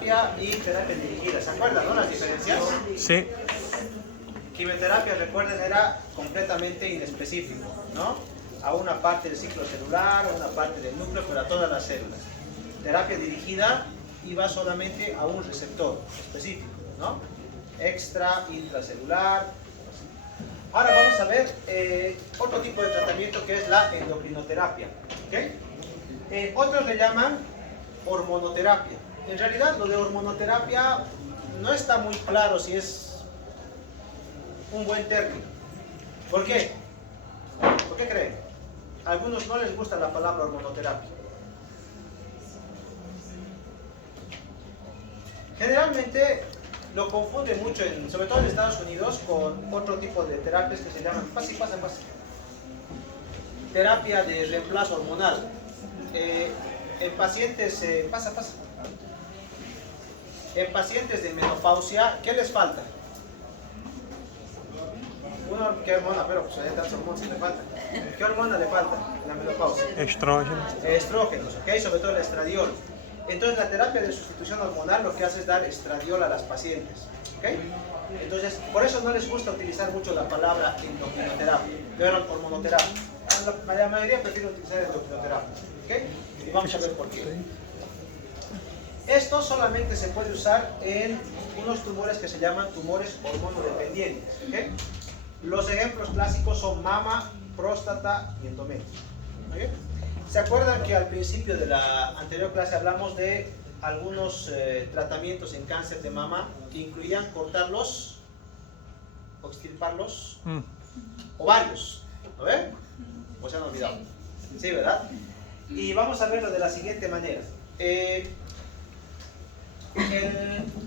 quimioterapia y terapia dirigida. ¿Se acuerdan, no, las diferencias? Sí. Quimioterapia, recuerden, era completamente inespecífico, ¿no? A una parte del ciclo celular, a una parte del núcleo, pero a todas las células. Terapia dirigida iba solamente a un receptor específico, ¿no? Extra, intracelular. Ahora vamos a ver otro tipo de tratamiento que es la endocrinoterapia, ¿okay? Otros le llaman hormonoterapia. En realidad lo de hormonoterapia no está muy claro si es un buen término. ¿Por qué? ¿Por qué creen? A algunos no les gusta la palabra hormonoterapia. Generalmente lo confunden mucho, sobre todo en Estados Unidos, con otro tipo de terapias que se llaman terapia de reemplazo hormonal. En pacientes, en pacientes de menopausia, ¿qué les falta? ¿Qué hormona? Pero pues hay tantas hormonas que le faltan. ¿Qué hormona le falta en la menopausia? Estrógenos. Estrógenos, ¿ok? Sobre todo el estradiol. Entonces la terapia de sustitución hormonal lo que hace es dar estradiol a las pacientes, ¿ok? Entonces, por eso no les gusta utilizar mucho la palabra endocrinoterapia, pero hormonoterapia. La mayoría prefiere utilizar endocrinoterapia, ¿ok? Y vamos a ver por qué. Esto solamente se puede usar en unos tumores que se llaman tumores hormonodependientes, ¿ok? Los ejemplos clásicos son mama, próstata y endometrio. ¿Okay? ¿Se acuerdan que al principio de la anterior clase hablamos de algunos tratamientos en cáncer de mama que incluían cortarlos o extirparlos ovarios? ¿Lo ven? ¿O se han olvidado? Sí, ¿verdad? Y vamos a verlo de la siguiente manera.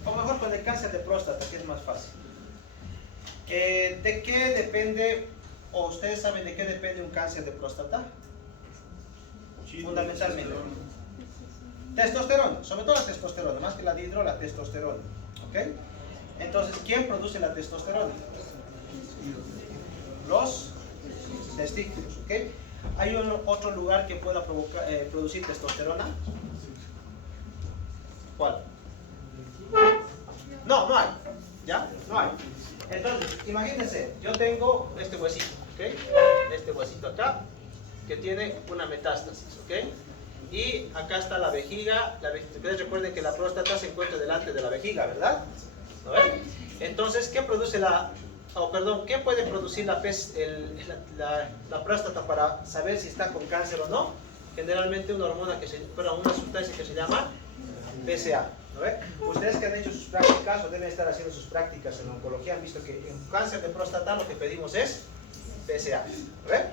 O mejor con el cáncer de próstata, que es más fácil. ¿De qué depende, o ustedes saben de qué depende un cáncer de próstata? Fundamentalmente testosterona, sobre todo la testosterona, más que la dihidro, la testosterona, ¿ok? Entonces, ¿quién produce la testosterona? Los testículos, ¿ok? ¿Hay otro lugar que pueda producir testosterona? ¿Cuál? No, no hay, ¿ya? No hay. Entonces, imagínense, yo tengo este huesito, ¿ok? Este huesito acá, que tiene una metástasis, ¿ok? Y acá está la vejiga. Ustedes recuerden que la próstata se encuentra delante de la vejiga, ¿verdad? ¿No ven? Entonces, ¿qué produce ¿qué puede producir la próstata para saber si está con cáncer o no? Generalmente una sustancia que se llama PSA. ¿No ven? Ustedes que han hecho sus prácticas o deben estar haciendo sus prácticas en oncología han visto que en cáncer de próstata lo que pedimos es PSA. ¿No ven?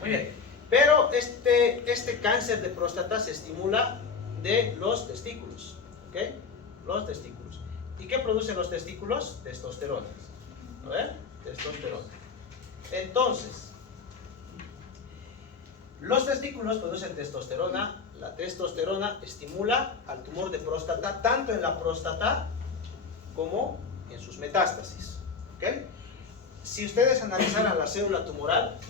Muy bien. Pero este cáncer de próstata se estimula de los testículos, ¿ok? Los testículos. ¿Y qué producen los testículos? Testosterona. ¿No ven? Testosterona. Entonces, los testículos producen testosterona. La testosterona estimula al tumor de próstata, tanto en la próstata como en sus metástasis, ¿ok? Si ustedes analizaran la célula tumoral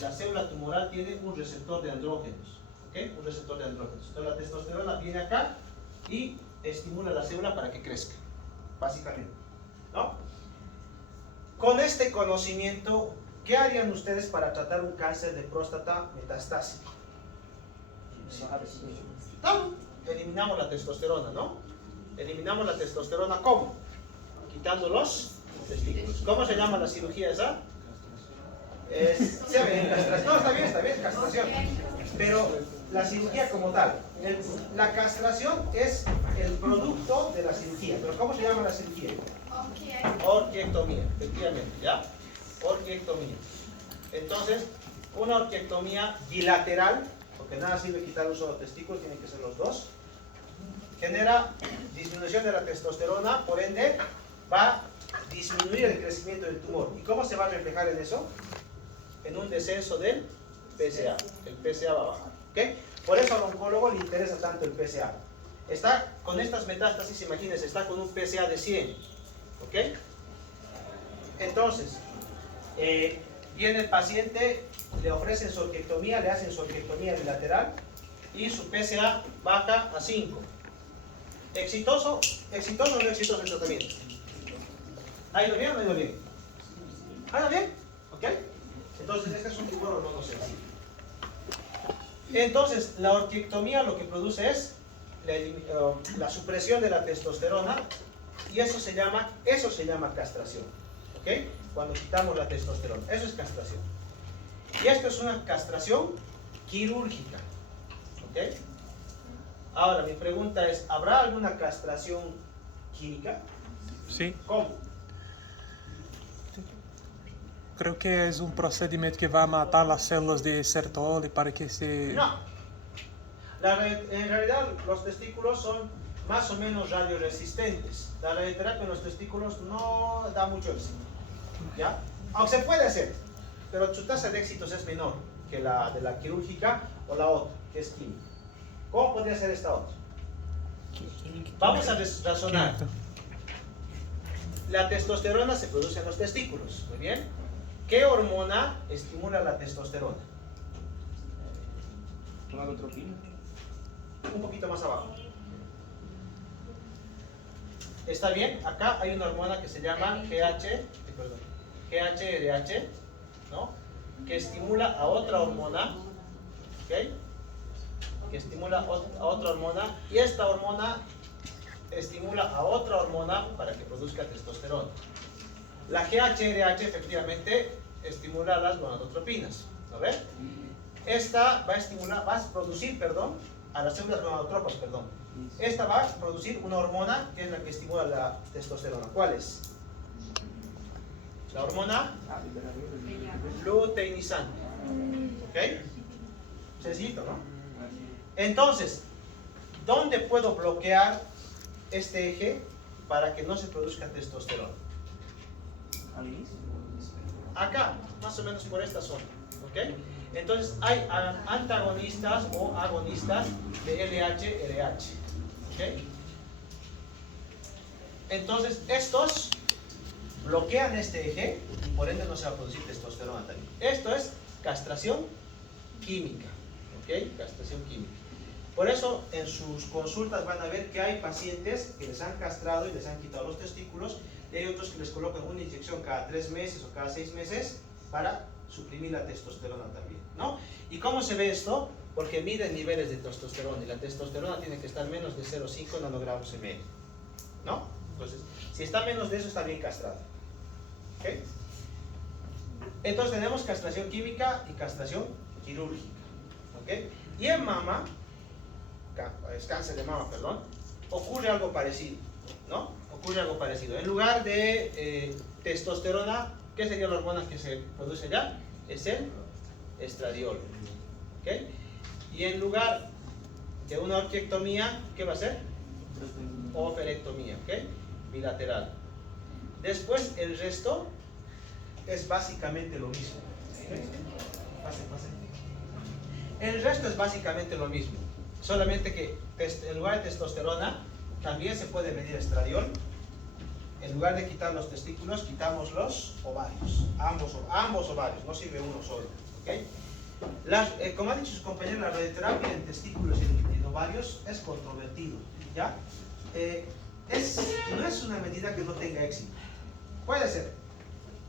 tiene un receptor de andrógenos, ¿ok? Un receptor de andrógenos. Entonces la testosterona viene acá y estimula la célula para que crezca, básicamente, ¿no? Con este conocimiento, ¿qué harían ustedes para tratar un cáncer de próstata metastásico? Eliminamos la testosterona, ¿no? Eliminamos la testosterona, ¿cómo? Quitando los testículos. ¿Cómo se llama la cirugía esa? No, está bien, castración. Pero la cirugía como tal, la castración es el producto de la cirugía. ¿Pero cómo se llama la cirugía? Orquiectomía, efectivamente, ¿ya? Orquiectomía. Entonces, una orquiectomía bilateral, porque nada sirve quitar un solo testículo, tienen que ser los dos, genera disminución de la testosterona, por ende, va a disminuir el crecimiento del tumor. ¿Y cómo se va a reflejar en eso? En un descenso del PSA. El PSA va a bajar, ¿ok? Por eso al oncólogo le interesa tanto el PSA. Está con estas metástasis, imagínense, está con un PSA de 100, ¿ok? Entonces, viene el paciente, le ofrecen su orquiectomía, le hacen su orquiectomía bilateral y su PSA baja a 5. ¿Exitoso? ¿Exitoso o no exitoso el tratamiento? ¿Ha ido bien o no ha ido bien? ¿Ha ido bien? ¿Ok? Entonces, este es un tumor hormono sensible. Entonces, la orquiectomía lo que produce es la supresión de la testosterona y eso se llama castración. ¿Ok? Cuando quitamos la testosterona. Eso es castración. Y esto es una castración quirúrgica. ¿Ok? Ahora, mi pregunta es, ¿habrá alguna castración química? Sí. ¿Cómo? Creo que es un procedimiento que va a matar las células de Sertoli para que se... No. En realidad, los testículos son más o menos radioresistentes. La radioterapia en los testículos no da mucho éxito. ¿Ya? Aunque se puede hacer, pero su tasa de éxitos es menor que la de la quirúrgica o la otra, que es química. ¿Cómo podría ser esta otra? Vamos a razonar. La testosterona se produce en los testículos, muy bien. ¿Qué hormona estimula la testosterona? Gonadotropina. Un poquito más abajo. ¿Está bien? Acá hay una hormona que se llama GHRH, ¿no? Que estimula a otra hormona, ¿ok? Que estimula a otra hormona y esta hormona estimula a otra hormona para que produzca testosterona. La GHRH efectivamente estimula las gonadotropinas, ¿no ves? Esta va a producir, a las células gonadotropas, Esta va a producir una hormona que es la que estimula la testosterona. ¿Cuál es? La hormona luteinizante. ¿Ok? Sencillito, ¿no? Entonces, ¿dónde puedo bloquear este eje para que no se produzca testosterona? Al inicio. Acá, más o menos por esta zona. ¿Ok? Entonces, hay antagonistas o agonistas de LH-RH. ¿Ok? Entonces, estos bloquean este eje y por ende no se va a producir testosterona también. Esto es castración química. ¿Ok? Castración química. Por eso, en sus consultas van a ver que hay pacientes que les han castrado y les han quitado los testículos y hay otros que les colocan una inyección cada 3 meses o cada 6 meses para suprimir la testosterona también, ¿no? ¿Y cómo se ve esto? Porque miden niveles de testosterona y la testosterona tiene que estar menos de 0,5 nanogramos ml, ¿no? Entonces, si está menos de eso, está bien castrado. ¿Ok? Entonces tenemos castración química y castración quirúrgica. ¿Ok? Y en mama, es cáncer de mama, perdón, ocurre algo parecido, ¿no? Ocurre algo parecido. En lugar de testosterona, ¿qué sería la hormona que se produce ya? Es el estradiol. ¿Ok? Y en lugar de una orquiectomía, ¿qué va a ser? Oferectomía, ¿ok? Bilateral. Después, el resto es básicamente lo mismo. ¿Okay? Pase. El resto es básicamente lo mismo. Solamente que en lugar de testosterona, también se puede medir estradiol. En lugar de quitar los testículos, quitamos los ovarios. Ambos ovarios, no sirve uno solo. ¿Okay? Como han dicho sus compañeros, la radioterapia en testículos y en ovarios es controvertido. ¿Ya? No es una medida que no tenga éxito. Puede ser,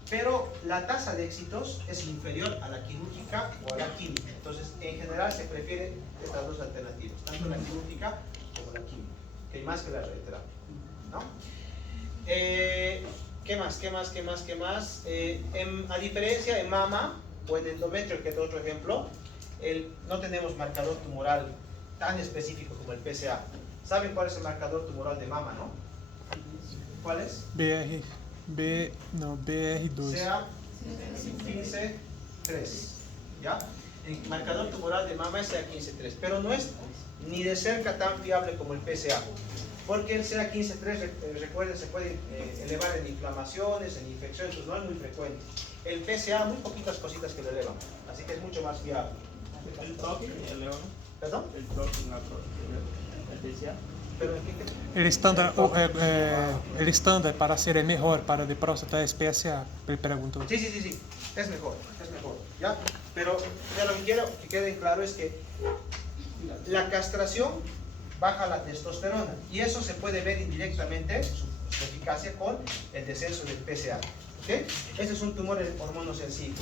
pero la tasa de éxitos es inferior a la quirúrgica o a la química. Entonces, en general se prefiere estas dos alternativas, tanto la quirúrgica como la química, que más que la radioterapia, ¿no? ¿Qué más? A diferencia en mama o en endometrio, que es otro ejemplo, no tenemos marcador tumoral tan específico como el PSA. ¿Saben cuál es el marcador tumoral de mama, no? ¿Cuál es? BR2. Sea 15-3. ¿Ya? El marcador tumoral de mama es CA15-3, pero no es ni de cerca tan fiable como el PSA. Porque el CA15-3, recuerden, se puede elevar en inflamaciones, en infecciones, pues no es muy frecuente. El PSA, muy poquitas cositas que lo elevan, así que es mucho más fiable. El TOC, el león. ¿Perdón? El TOC, el PSA. El estándar para ser el mejor para de próstata es PSA, me pregunto. Sí, es mejor, ¿ya? Pero ya lo que quiero que quede claro es que la castración baja la testosterona. Y eso se puede ver indirectamente, su eficacia, con el descenso del PSA. ¿Okay? Este es un tumor hormonosensible.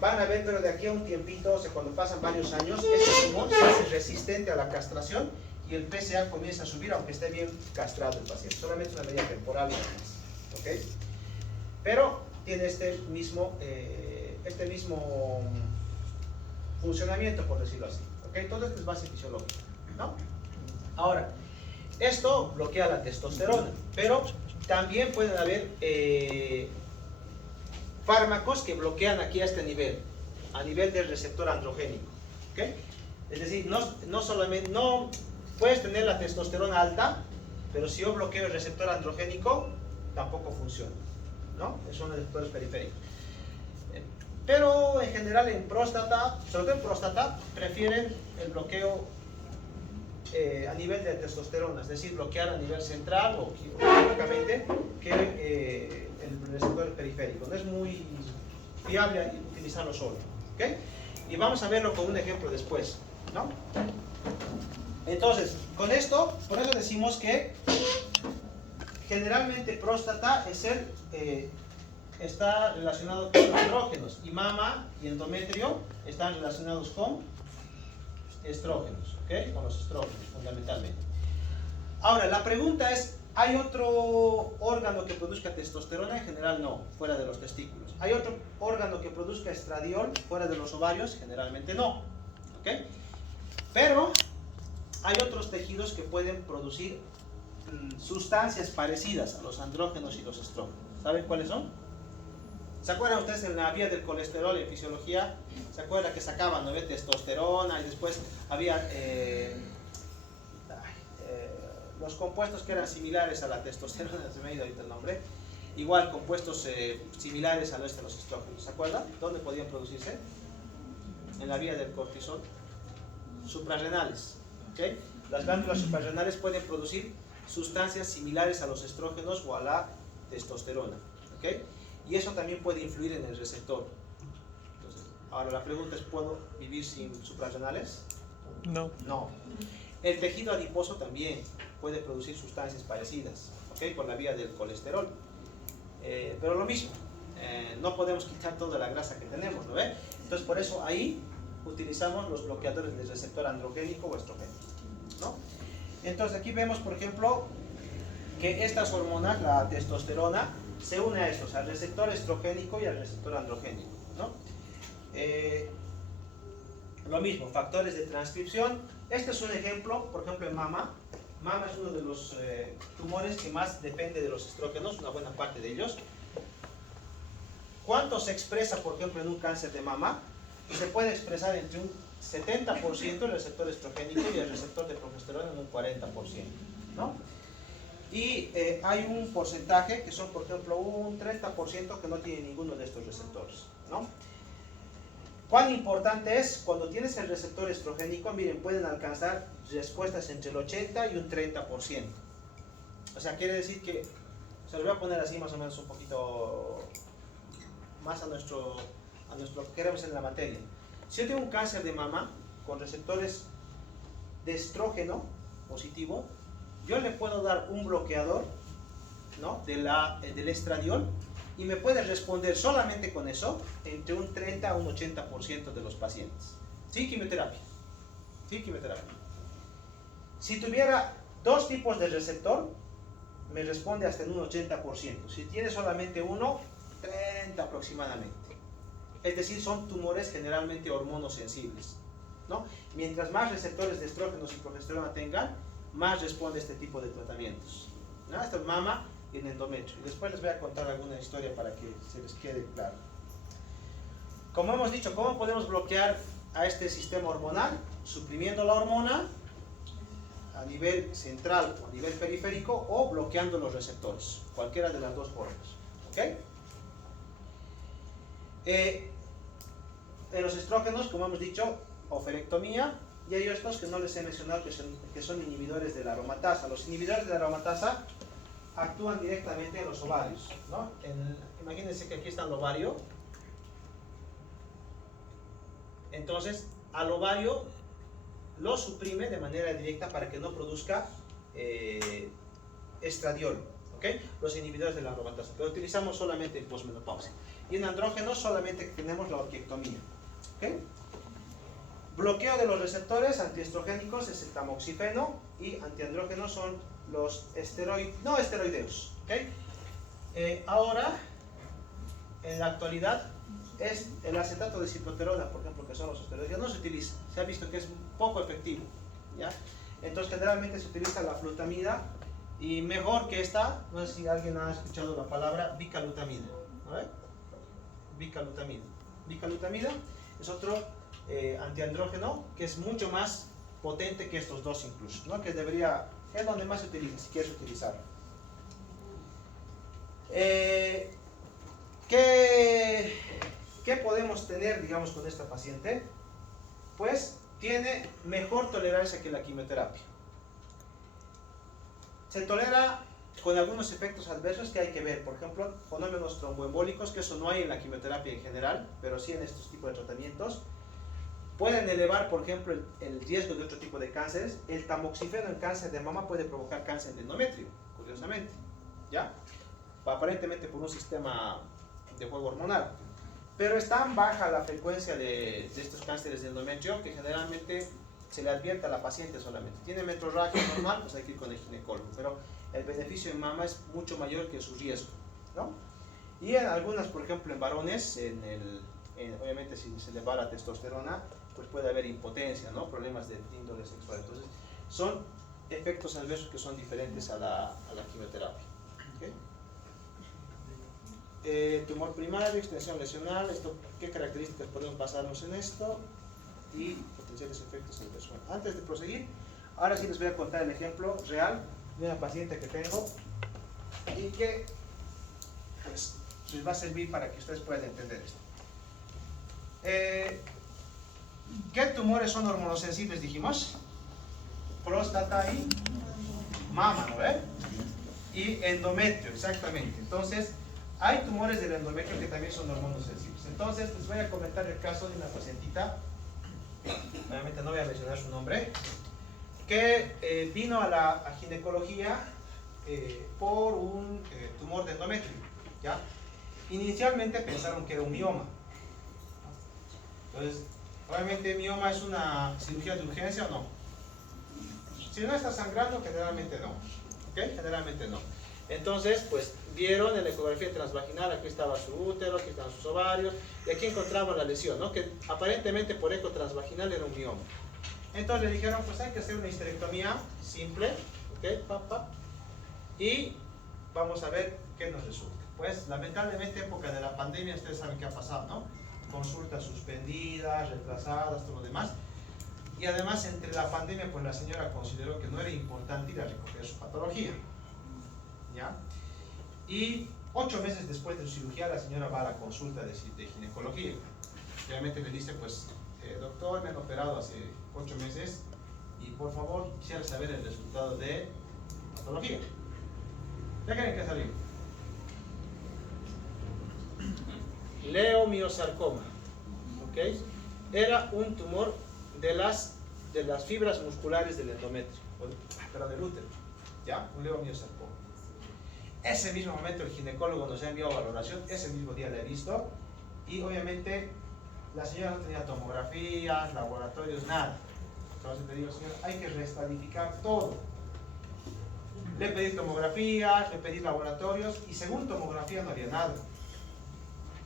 Van a ver, pero de aquí a un tiempito, o sea, cuando pasan varios años, este tumor se hace resistente a la castración y el PSA comienza a subir, aunque esté bien castrado el paciente. Solamente una medida temporal. ¿Okay? Pero tiene este mismo funcionamiento, por decirlo así. ¿Okay? Todo esto es base fisiológica, ¿no? Ahora, esto bloquea la testosterona, pero también pueden haber fármacos que bloquean aquí a este nivel, a nivel del receptor androgénico. ¿Okay? Es decir, no puedes tener la testosterona alta, pero si yo bloqueo el receptor androgénico, tampoco funciona, ¿no? Son receptores periféricos. Pero en general en próstata, sobre todo en próstata, prefieren el bloqueo a nivel de testosterona, es decir, bloquear a nivel central o quirúrgicamente que el receptor periférico. No es muy fiable utilizarlo solo. ¿Okay? Y vamos a verlo con un ejemplo después, ¿no? Entonces, con esto, por eso decimos que generalmente próstata está relacionado con andrógenos y mama y endometrio están relacionados con estrógenos, ¿okay? Con los estrógenos fundamentalmente. Ahora, la pregunta es, ¿hay otro órgano que produzca testosterona? En general no, fuera de los testículos. ¿Hay otro órgano que produzca estradiol fuera de los ovarios? Generalmente no, ¿okay? Pero hay otros tejidos que pueden producir sustancias parecidas a los andrógenos y los estrógenos. ¿Saben cuáles son? ¿Se acuerdan ustedes en la vía del colesterol en fisiología? ¿Se acuerdan que sacaban, ¿no?, testosterona y después había los compuestos que eran similares a la testosterona? Se me ha ido ahorita el nombre. Igual compuestos similares a los estrógenos. ¿Se acuerdan? ¿Dónde podían producirse? En la vía del cortisol. Suprarrenales. ¿Okay? Las glándulas suprarrenales pueden producir sustancias similares a los estrógenos o a la testosterona. ¿Okay? Y eso también puede influir en el receptor. Entonces, ahora la pregunta es, ¿puedo vivir sin suprarrenales? No. No. El tejido adiposo también puede producir sustancias parecidas, ¿okay? Por la vía del colesterol. Pero lo mismo, no podemos quitar toda la grasa que tenemos, ¿no ve? Entonces, por eso ahí utilizamos los bloqueadores del receptor androgénico o estrogénico, ¿no? Entonces, aquí vemos, por ejemplo, que estas hormonas, la testosterona, se une a estos, al receptor estrogénico y al receptor androgénico, ¿no? Lo mismo, factores de transcripción. Este es un ejemplo, por ejemplo, en mama. Mama es uno de los tumores que más depende de los estrógenos, una buena parte de ellos. ¿Cuánto se expresa, por ejemplo, en un cáncer de mama? Se puede expresar entre un 70% el receptor estrogénico y el receptor de progesterona en un 40%, ¿no? Y hay un porcentaje que son, por ejemplo, un 30% que no tiene ninguno de estos receptores, ¿no? ¿Cuán importante es? Cuando tienes el receptor estrogénico, miren, pueden alcanzar respuestas entre el 80 y un 30%. O sea, quiere decir que, se lo voy a poner así más o menos un poquito más a nuestro que queremos en la materia. Si yo tengo un cáncer de mama con receptores de estrógeno positivo, yo le puedo dar un bloqueador, ¿no?, del estradiol, y me puede responder solamente con eso entre un 30 a un 80% de los pacientes. Sin quimioterapia. Sin quimioterapia. Si tuviera dos tipos de receptor, me responde hasta en un 80%. Si tiene solamente uno, 30 aproximadamente. Es decir, son tumores generalmente hormonosensibles, ¿no? Mientras más receptores de estrógenos y progesterona tengan, más responde este tipo de tratamientos, ¿no? Esto es mama y en endometrio. Y después les voy a contar alguna historia para que se les quede claro. Como hemos dicho, ¿cómo podemos bloquear a este sistema hormonal? Suprimiendo la hormona a nivel central o a nivel periférico, o bloqueando los receptores. Cualquiera de las dos formas. ¿Ok? En los estrógenos, como hemos dicho, oferectomía. Y hay estos que no les he mencionado que son inhibidores de la aromatasa. Los inhibidores de la aromatasa actúan directamente en los ovarios, ¿no? Imagínense que aquí está el ovario. Entonces, al ovario lo suprime de manera directa para que no produzca estradiol, ¿okay? Los inhibidores de la aromatasa, pero utilizamos solamente en posmenopausia. Y en andrógenos solamente tenemos la orquiectomía, ¿okay? Bloqueo de los receptores antiestrogénicos es el tamoxifeno, y antiandrógenos son los no esteroideos, ¿okay? Ahora, en la actualidad, es el acetato de cicloterona, por ejemplo, que son los esteroides, ya no se utiliza, se ha visto que es poco efectivo, ¿ya? Entonces generalmente se utiliza la flutamida, y mejor que esta, no sé si alguien ha escuchado la palabra bicalutamida, ¿no? Bicalutamida. Bicalutamida es otro antiandrógeno que es mucho más potente que estos dos incluso, ¿no? Que es donde más se utiliza, si quieres utilizarlo. ¿Qué podemos tener, digamos, con esta paciente? Pues tiene mejor tolerancia que la quimioterapia. Se tolera con algunos efectos adversos que hay que ver, por ejemplo, fenómenos tromboembólicos, que eso no hay en la quimioterapia en general, pero sí en estos tipos de tratamientos. Pueden elevar, por ejemplo, el riesgo de otro tipo de cánceres. El tamoxifeno en cáncer de mama puede provocar cáncer de endometrio, curiosamente, ¿ya? Aparentemente por un sistema de juego hormonal. Pero es tan baja la frecuencia de estos cánceres de endometrio que generalmente se le advierte a la paciente solamente. Tiene metrorragia normal, pues hay que ir con el ginecólogo, pero el beneficio en mama es mucho mayor que su riesgo, ¿no? Y en algunas, por ejemplo, en varones, obviamente si se le va la testosterona, pues puede haber impotencia, ¿no? Problemas de índole sexual. Entonces, son efectos adversos que son diferentes a la quimioterapia. ¿Okay? Tumor primario, extensión lesional, ¿qué características podemos basarnos en esto? Y potenciales efectos adversos. Bueno, antes de proseguir, ahora sí les voy a contar el ejemplo real de una paciente que tengo y que pues, les va a servir para que ustedes puedan entender esto. ¿Qué tumores son hormonosensibles, dijimos? Próstata y mama, ¿no ve? Y endometrio, exactamente. Entonces, hay tumores del endometrio que también son hormonosensibles. Entonces, les voy a comentar el caso de una pacientita, obviamente no voy a mencionar su nombre, que vino a la ginecología por un tumor de endometrio, ¿ya? Inicialmente pensaron que era un mioma. Entonces, obviamente mioma es una cirugía de urgencia o no. Si no está sangrando, generalmente no. ¿Ok? Generalmente no. Entonces, pues vieron en la ecografía transvaginal, aquí estaba su útero, aquí estaban sus ovarios, y aquí encontraban la lesión, ¿no? Que aparentemente por eco transvaginal era un mioma. Entonces le dijeron, pues hay que hacer una histerectomía simple, ¿ok? Y vamos a ver qué nos resulta. Pues lamentablemente, época de la pandemia, ustedes saben qué ha pasado, ¿no? Consultas suspendidas, retrasadas, todo lo demás. Y además, entre la pandemia, pues la señora consideró que no era importante ir a recoger su patología, ¿ya? Y 8 meses después de su cirugía, la señora va a la consulta de ginecología. Obviamente le dice, pues, doctor, me han operado hace 8 meses y por favor quisiera saber el resultado de patología. ¿Ya creen que salió? Leomiosarcoma, ¿ok? Era un tumor de las fibras musculares del endometrio, pero del útero, ¿ya? Un leomiosarcoma. Ese mismo momento el ginecólogo nos envió valoración, ese mismo día la he visto, y obviamente la señora no tenía tomografías, laboratorios, nada. Entonces le digo, señor, hay que reestadificar todo. Le pedí tomografías, le pedí laboratorios, y según tomografía no había nada.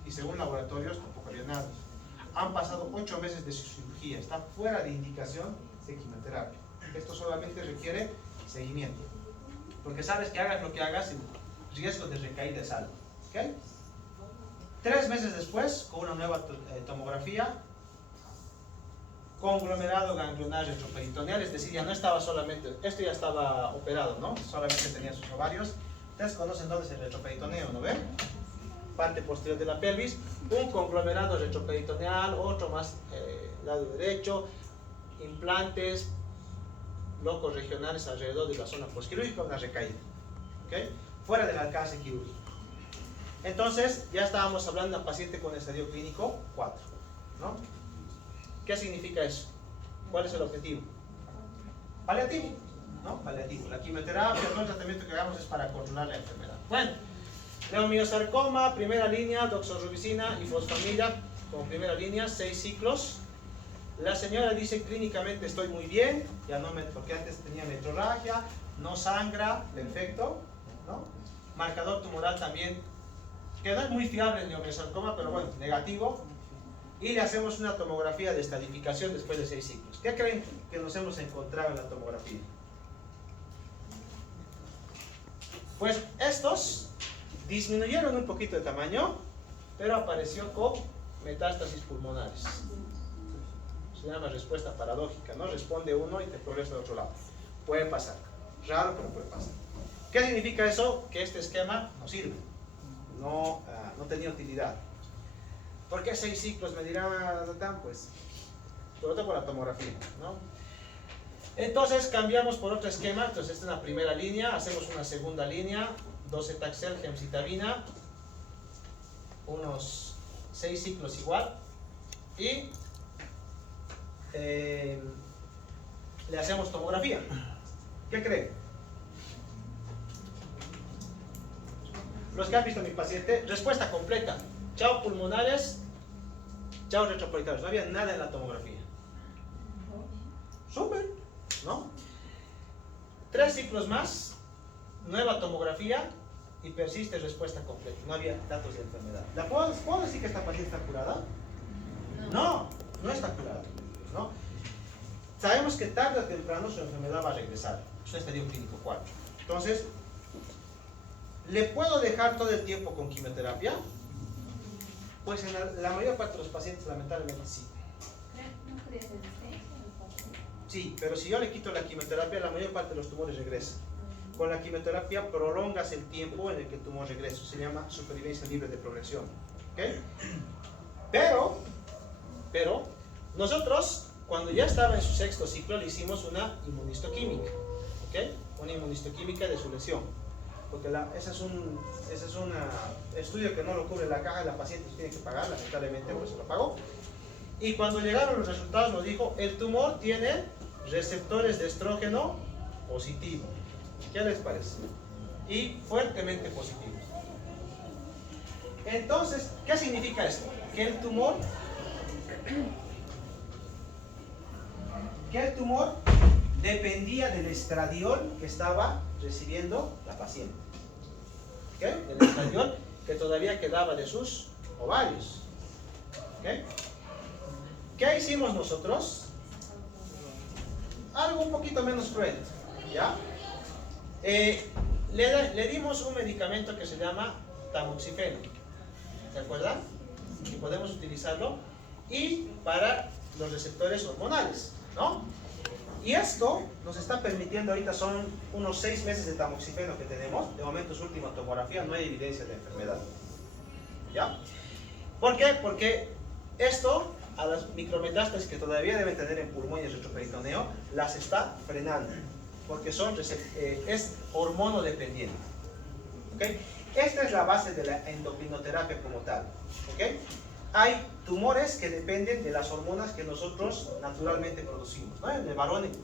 Y según laboratorios tampoco había nada. Han pasado 8 meses de su cirugía, está fuera de indicación de quimioterapia. Esto solamente requiere seguimiento. Porque sabes que hagas lo que hagas, el riesgo de recaída es alto. ¿Okay? 3 meses después, con una nueva tomografía, conglomerado ganglionar retroperitoneal, es decir, ya no estaba solamente, esto ya estaba operado, ¿no? Solamente tenía sus ovarios. Ustedes conocen dónde es el retroperitoneo, ¿no ven? Parte posterior de la pelvis, un conglomerado retroperitoneal, otro más lado derecho, implantes locos regionales alrededor de la zona postquirúrgica, una recaída, ¿okay? Fuera del alcance quirúrgico. Entonces ya estábamos hablando de una paciente con estadio clínico 4, ¿no? ¿Qué significa eso? ¿Cuál es el objetivo? paliativo, ¿no? Paliativo. La quimioterapia, todo el tratamiento que hagamos es para controlar la enfermedad. Bueno, leomiosarcoma, primera línea, doxorubicina y fosfamida como primera línea, 6 ciclos. La señora dice clínicamente estoy muy bien, ya no me, porque antes tenía metrorragia, no sangra, perfecto, ¿no? Marcador tumoral también, que no es muy fiable el leomiosarcoma, pero bueno, negativo. Y le hacemos una tomografía de estadificación después de 6 ciclos. ¿Qué creen que nos hemos encontrado en la tomografía? Pues estos disminuyeron un poquito de tamaño, pero apareció con metástasis pulmonares. Se llama respuesta paradójica, ¿no? Responde uno y te progresa al otro lado. Puede pasar. Raro, pero puede pasar. ¿Qué significa eso? Que este esquema no sirve. No tenía utilidad. ¿Por qué 6 ciclos? Me dirán, pues, sobre todo por la tomografía, ¿no? Entonces cambiamos por otro esquema. Entonces esta es la primera línea, hacemos una segunda línea, 12 taxel, gemcitabina, unos 6 ciclos igual, y le hacemos tomografía. ¿Qué creen? Los que han visto a mi paciente, respuesta completa. Chao pulmonares, chao retropolitanos. No había nada en la tomografía. Súper, ¿no? 3 ciclos más, nueva tomografía y persiste respuesta completa. No había datos de enfermedad. ¿Puedo decir que esta paciente está curada? No, no está curada, ¿no? Sabemos que tarde o temprano su enfermedad va a regresar. Es un estadio clínico 4. Entonces, ¿le puedo dejar todo el tiempo con quimioterapia? Pues en la mayor parte de los pacientes, lamentablemente, sí. Sí, pero si yo le quito la quimioterapia, la mayor parte de los tumores regresan. Con la quimioterapia prolongas el tiempo en el que el tumor regresa. Se llama supervivencia libre de progresión. ¿Okay? Pero, nosotros, cuando ya estaba en su 6º ciclo, le hicimos una inmunistoquímica. ¿Okay? Una inmunistoquímica de su lesión. Porque ese es un estudio que no lo cubre la caja, la paciente tiene que pagar, lamentablemente, por eso lo pagó. Y cuando llegaron los resultados nos dijo, el tumor tiene receptores de estrógeno positivo. ¿Qué les parece? Y fuertemente positivos. Entonces, ¿qué significa esto? Que el tumor dependía del estradiol que estaba recibiendo la paciente. ¿Okay? El estradiol que todavía quedaba de sus ovarios. ¿Okay? ¿Qué hicimos nosotros? Algo un poquito menos cruel, ¿ya? Le dimos un medicamento que se llama tamoxifeno, ¿se acuerdan? Y podemos utilizarlo y para los receptores hormonales, ¿no? Y esto nos está permitiendo, ahorita son unos 6 meses de tamoxifeno que tenemos, de momento su última tomografía, no hay evidencia de enfermedad, ¿ya? ¿Por qué? Porque esto a las micrometástasis que todavía deben tener en pulmón y el retroperitoneo, las está frenando, porque es hormonodependiente. ¿Okay? Esta es la base de la endocrinoterapia como tal. ¿Okay? Hay tumores que dependen de las hormonas que nosotros naturalmente producimos, ¿no? En el varón es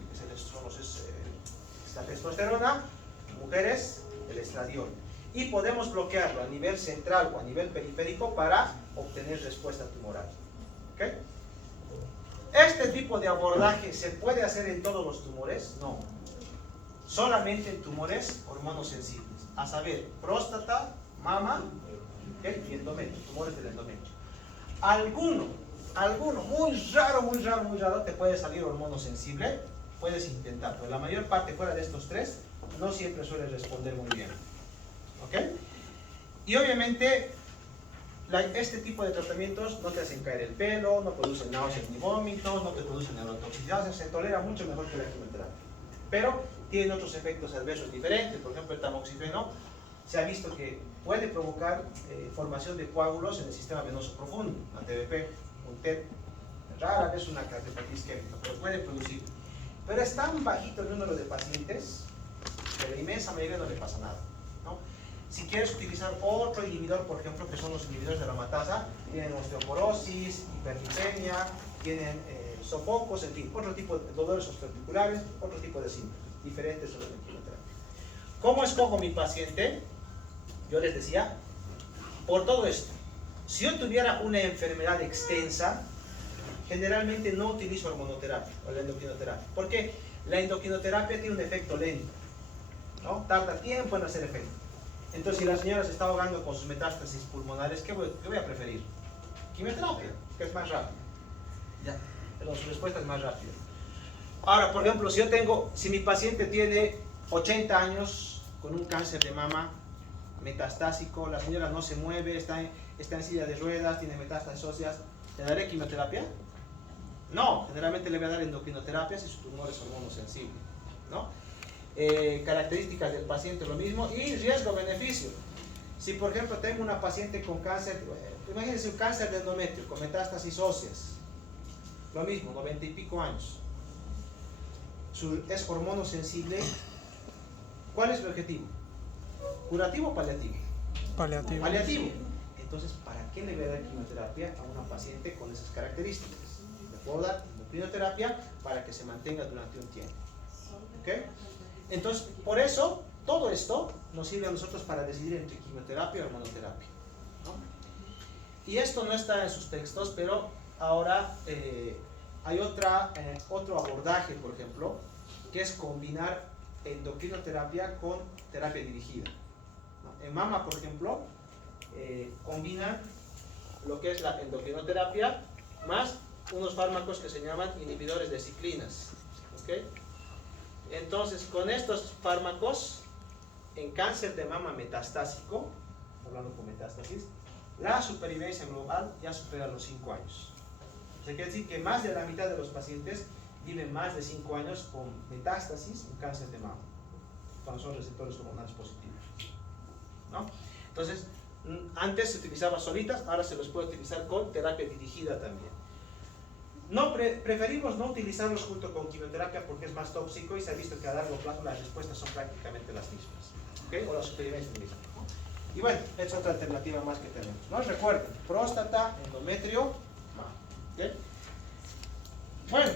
la testosterona, mujeres el estradiol. Y podemos bloquearlo a nivel central o a nivel periférico para obtener respuesta tumoral. ¿Okay? ¿Este tipo de abordaje se puede hacer en todos los tumores? No. Solamente en tumores hormonosensibles. A saber, próstata, mama, ¿okay? Y endometrio, tumores del endometrio. Alguno, muy raro, te puede salir hormonosensible. Puedes intentar, pero la mayor parte fuera de estos 3 no siempre suele responder muy bien. ¿Ok? Y obviamente este tipo de tratamientos no te hacen caer el pelo, no producen náuseas ni vómitos, no te producen neurotoxicidad, o sea, se tolera mucho mejor que la quimioterapia. Pero tienen otros efectos adversos diferentes. Por ejemplo, el tamoxifeno se ha visto que puede provocar formación de coágulos en el sistema venoso profundo, una TBP, un TEP, rara vez una cardiopatía isquémica, pero puede producir. Pero es tan bajito el número de pacientes que la inmensa mayoría no le pasa nada, ¿no? Si quieres utilizar otro inhibidor, por ejemplo, que son los inhibidores de aromatasa, tienen osteoporosis, hiperlipemia, tienen sofocos, en fin, otro tipo de dolores articulares, otro tipo de síntomas, diferentes a los de quimioterapia. ¿Cómo escojo mi paciente? Yo les decía, por todo esto. Si yo tuviera una enfermedad extensa, generalmente no utilizo hormonoterapia o la endocrinoterapia. ¿Por qué? La endocrinoterapia tiene un efecto lento, ¿no? Tarda tiempo en hacer efecto. Entonces, si la señora se está ahogando con sus metástasis pulmonares, ¿qué voy a preferir? Quimioterapia, que es más rápido. Ya, pero su respuesta es más rápida. Ahora, por ejemplo, si mi paciente tiene 80 años con un cáncer de mama metastásico, la señora no se mueve, está en silla de ruedas, tiene metástasis óseas, ¿le daré quimioterapia? No, generalmente le voy a dar endocrinoterapia si su tumor es hormonosensible, ¿no? Características del paciente lo mismo y riesgo-beneficio. Si por ejemplo tengo una paciente con cáncer, imagínense un cáncer de endometrio con metástasis óseas, lo mismo, 90 y pico años, es hormonosensible, ¿cuál es el objetivo? ¿Curativo o paliativo? Paliativo. Paliativo. Entonces, ¿para qué le voy a dar quimioterapia a una paciente con esas características? Le puedo dar quimioterapia para que se mantenga durante un tiempo. ¿Ok? Entonces, por eso, todo esto nos sirve a nosotros para decidir entre quimioterapia y hormonoterapia, ¿no? Y esto no está en sus textos, pero ahora hay otro abordaje, por ejemplo, que es combinar endocrinoterapia con terapia dirigida, ¿no? En mama, por ejemplo, combinan lo que es la endocrinoterapia más unos fármacos que se llaman inhibidores de ciclinas, ¿ok? Entonces, con estos fármacos, en cáncer de mama metastásico, hablando con metástasis, la supervivencia global ya supera los 5 años. O sea, quiere decir que más de la mitad de los pacientes viven más de 5 años con metástasis en cáncer de mama, cuando son receptores hormonales positivos, ¿no? Entonces, antes se utilizaba solitas, ahora se los puede utilizar con terapia dirigida también. Preferimos no utilizarlos junto con quimioterapia porque es más tóxico y se ha visto que a largo plazo las respuestas son prácticamente las mismas, ¿okay? O la supervivencia misma, ¿no? Y bueno, es otra alternativa más que tenemos, ¿no? Recuerden, próstata, endometrio, mama, ¿okay? Bueno,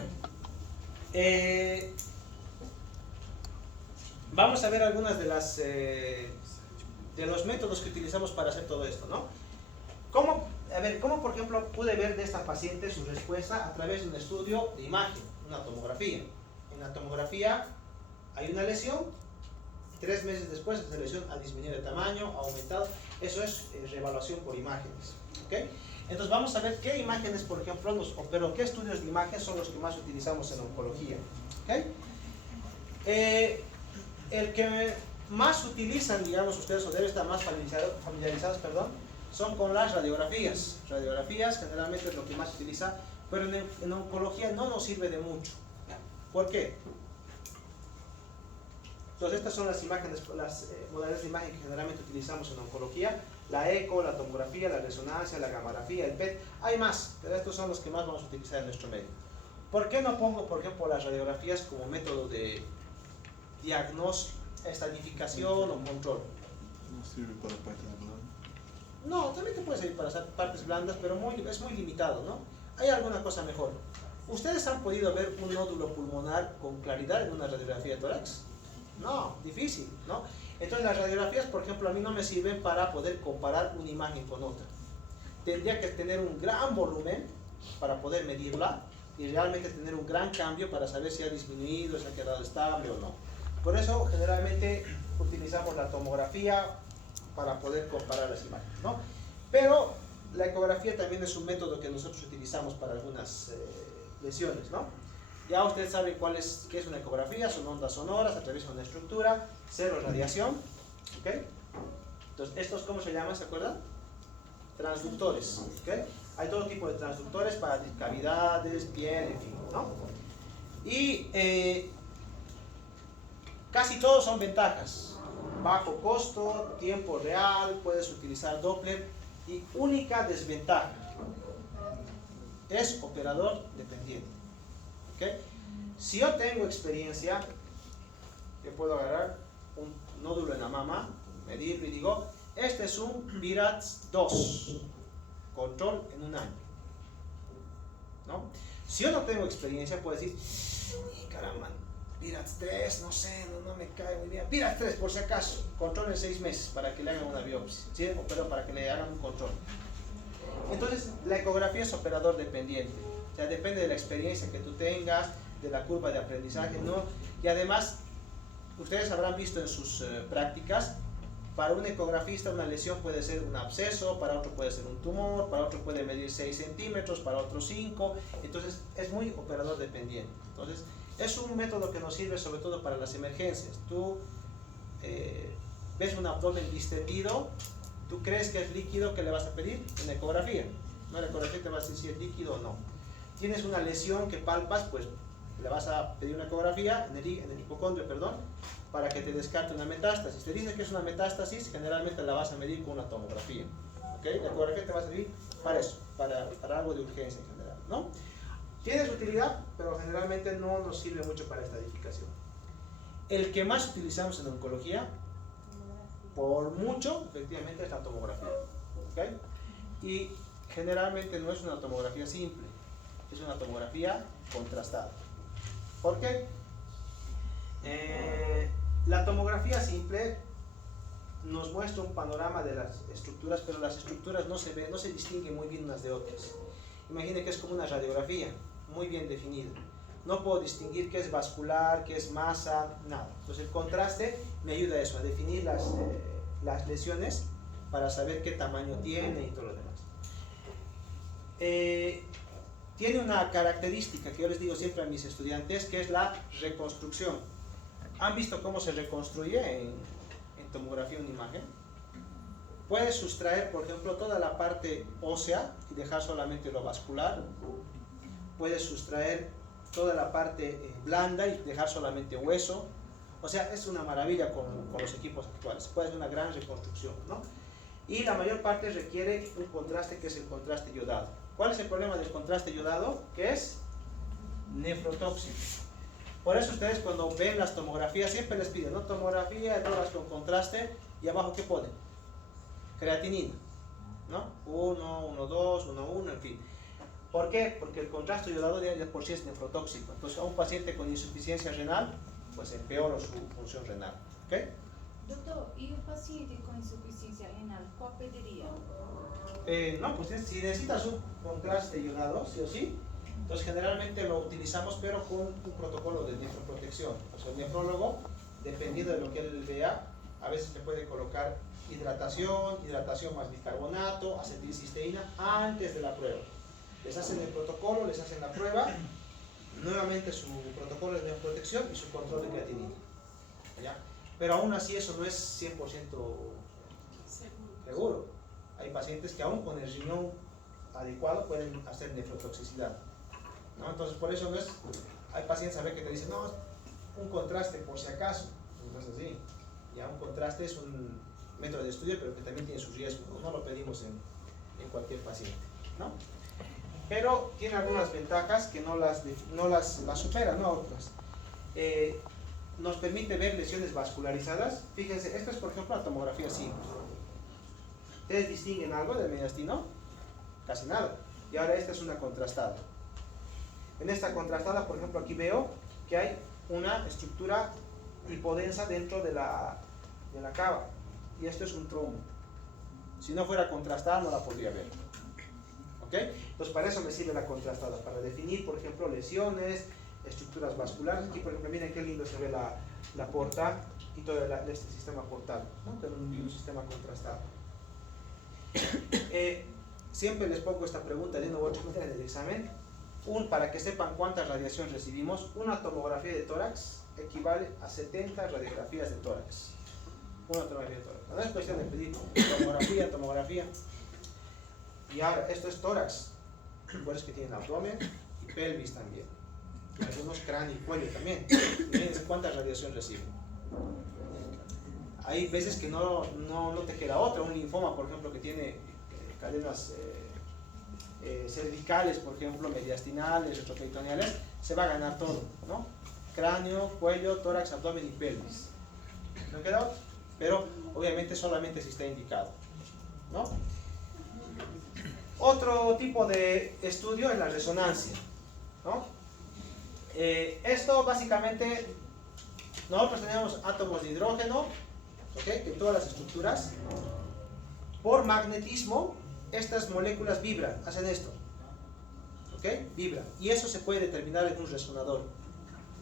vamos a ver algunas de los métodos que utilizamos para hacer todo esto, ¿no? ¿Cómo por ejemplo pude ver de esta paciente su respuesta? A través de un estudio de imagen, una tomografía. En la tomografía hay una lesión, 3 meses después esa lesión ha disminuido de tamaño, ha aumentado, eso es reevaluación por imágenes, ¿ok? Entonces vamos a ver qué imágenes, por ejemplo, pero qué estudios de imagen son los que más utilizamos en oncología, ¿ok? El que más utilizan, digamos, ustedes o deben estar más familiarizados, son con las radiografías. Radiografías generalmente es lo que más se utiliza, pero en oncología no nos sirve de mucho. ¿Por qué? Entonces estas son las imágenes, las modalidades de imagen que generalmente utilizamos en oncología: la eco, la tomografía, la resonancia, la gamografía, el PET. Hay más, pero estos son los que más vamos a utilizar en nuestro medio. ¿Por qué no pongo, por ejemplo, las radiografías como método de diagnóstico, estadificación o control? No sirve para partes blandas. No, también te puede servir para hacer partes blandas, pero es muy limitado, ¿no? Hay alguna cosa mejor. ¿Ustedes han podido ver un nódulo pulmonar con claridad en una radiografía de tórax? No, difícil, ¿no? Entonces las radiografías, por ejemplo, a mí no me sirven para poder comparar una imagen con otra. Tendría que tener un gran volumen para poder medirla y realmente tener un gran cambio para saber si ha disminuido, si ha quedado estable o no. Por eso generalmente utilizamos la tomografía para poder comparar las imágenes, ¿no? Pero la ecografía también es un método que nosotros utilizamos para algunas lesiones, ¿no? Ya ustedes saben qué es una ecografía: son ondas sonoras, atraviesan una estructura, cero radiación, ¿ok? Entonces, ¿estos cómo se llaman? ¿Se acuerdan? Transductores, ¿ok? Hay todo tipo de transductores para cavidades, piel, en fin, ¿no? Y casi todos son ventajas: bajo costo, tiempo real, puedes utilizar Doppler, y única desventaja es operador dependiente, ¿ok? Si yo tengo experiencia, yo puedo agarrar un nódulo en la mama, medirlo y digo, este es un BIRATS 2, control en un año, ¿no? Si yo no tengo experiencia, puedo decir, caramba, Pirates 3, no sé, no me cae muy bien. Pirates 3, por si acaso, control en 6 meses para que le hagan una biopsia, ¿sí? Pero para que le hagan un control. Entonces, la ecografía es operador dependiente, o sea, depende de la experiencia que tú tengas, de la curva de aprendizaje, ¿no? Y además, ustedes habrán visto en sus prácticas, para un ecografista una lesión puede ser un absceso, para otro puede ser un tumor, para otro puede medir 6 centímetros, para otro 5, entonces es muy operador dependiente. Entonces, es un método que nos sirve sobre todo para las emergencias. Tú ves un abdomen distendido, tú crees que es líquido, ¿qué le vas a pedir? Una ecografía. ¿No? La ecografía te va a decir si es líquido o no. Tienes una lesión que palpas, pues le vas a pedir una ecografía en el hipocondrio, perdón, para que te descarte una metástasis. Te dice que es una metástasis, generalmente la vas a medir con una tomografía. ¿Okay? La ecografía te va a servir para eso, para algo de urgencia en general, ¿no? Tiene su utilidad, pero generalmente no nos sirve mucho para estadificación. El que más utilizamos en oncología, por mucho, efectivamente, es la tomografía. ¿Okay? Y generalmente no es una tomografía simple, es una tomografía contrastada. ¿Por qué? La tomografía simple nos muestra un panorama de las estructuras, pero las estructuras no se distinguen muy bien unas de otras. Imagine que es como una radiografía, muy bien definida. No puedo distinguir qué es vascular, qué es masa, nada. Entonces el contraste me ayuda a eso, a definir las lesiones para saber qué tamaño tiene y todo lo demás. Tiene una característica que yo les digo siempre a mis estudiantes, que es la reconstrucción. ¿Han visto cómo se reconstruye en tomografía una imagen? Puedes sustraer, por ejemplo, toda la parte ósea y dejar solamente lo vascular. Puedes sustraer toda la parte blanda y dejar solamente hueso. O sea, es una maravilla con los equipos actuales. Puede ser una gran reconstrucción, ¿no? Y la mayor parte requiere un contraste que es el contraste iodado. ¿Cuál es el problema del contraste iodado? Que es nefrotóxico. Por eso ustedes cuando ven las tomografías siempre les piden, ¿no? Tomografía de tórax con contraste y abajo ¿qué ponen? Creatinina, ¿no? 1, 1, 2, 1, 1, en fin. ¿Por qué? Porque el contraste iodado de por sí es nefrotóxico. Entonces a un paciente con insuficiencia renal, pues empeora su función renal. ¿Ok? Doctor, ¿y un paciente con insuficiencia renal, cuál pediría? No, pues si necesitas un contraste iodado, sí o sí, entonces generalmente lo utilizamos pero con un protocolo de nefroprotección. O sea, el nefrólogo, dependiendo de lo que él vea, a veces le puede colocar hidratación más bicarbonato, acetilcisteína antes de la prueba. Les hacen el protocolo, les hacen la prueba, nuevamente su protocolo de nefroprotección y su control de creatinina. ¿Ya? Pero aún así eso no es 100% seguro. Hay pacientes que aún con el riñón adecuado pueden hacer nefrotoxicidad, ¿no? Entonces por eso no es, hay pacientes a ver que te dicen, no, un contraste por si acaso, no es así. Ya un contraste es un método de estudio pero que también tiene sus riesgos, no lo pedimos en cualquier paciente, ¿no? Pero tiene algunas ventajas que no las superan, no otras. Nos permite ver lesiones vascularizadas. Fíjense, esto es por ejemplo la tomografía simple. ¿Ustedes distinguen algo del mediastino? Casi nada. Y ahora esta es una contrastada. En esta contrastada, por ejemplo, aquí veo que hay una estructura hipodensa dentro de la cava. Y esto es un trombo. Si no fuera contrastada no la podría ver. ¿Ok? Entonces para eso me sirve la contrastada, para definir, por ejemplo, lesiones, estructuras vasculares. Aquí, por ejemplo, miren qué lindo se ve la porta y todo este sistema portal, ¿no? Con un sistema contrastado. Siempre les pongo esta pregunta de una u otra manera en el examen. Para que sepan cuánta radiación recibimos, una tomografía de tórax equivale a 70 radiografías de tórax. Una tomografía de tórax. No es cuestión de pedir tomografía. Y ahora, esto es tórax. Por eso que tienen abdomen y pelvis también. Y algunos cráneo y cuello también. Miren cuánta radiación reciben. Hay veces que no te queda otra. Un linfoma, por ejemplo, que tiene cadenas cervicales, por ejemplo, mediastinales, retroperitoneales, se va a ganar todo, ¿no? Cráneo, cuello, tórax, abdomen y pelvis. ¿No queda otro? Pero obviamente solamente si está indicado, ¿no? Otro tipo de estudio es la resonancia. ¿no? Esto básicamente, nosotros tenemos átomos de hidrógeno, ¿ok? En todas las estructuras. Por magnetismo, estas moléculas vibran, hacen esto, ¿ok? Vibran. Y eso se puede determinar en un resonador,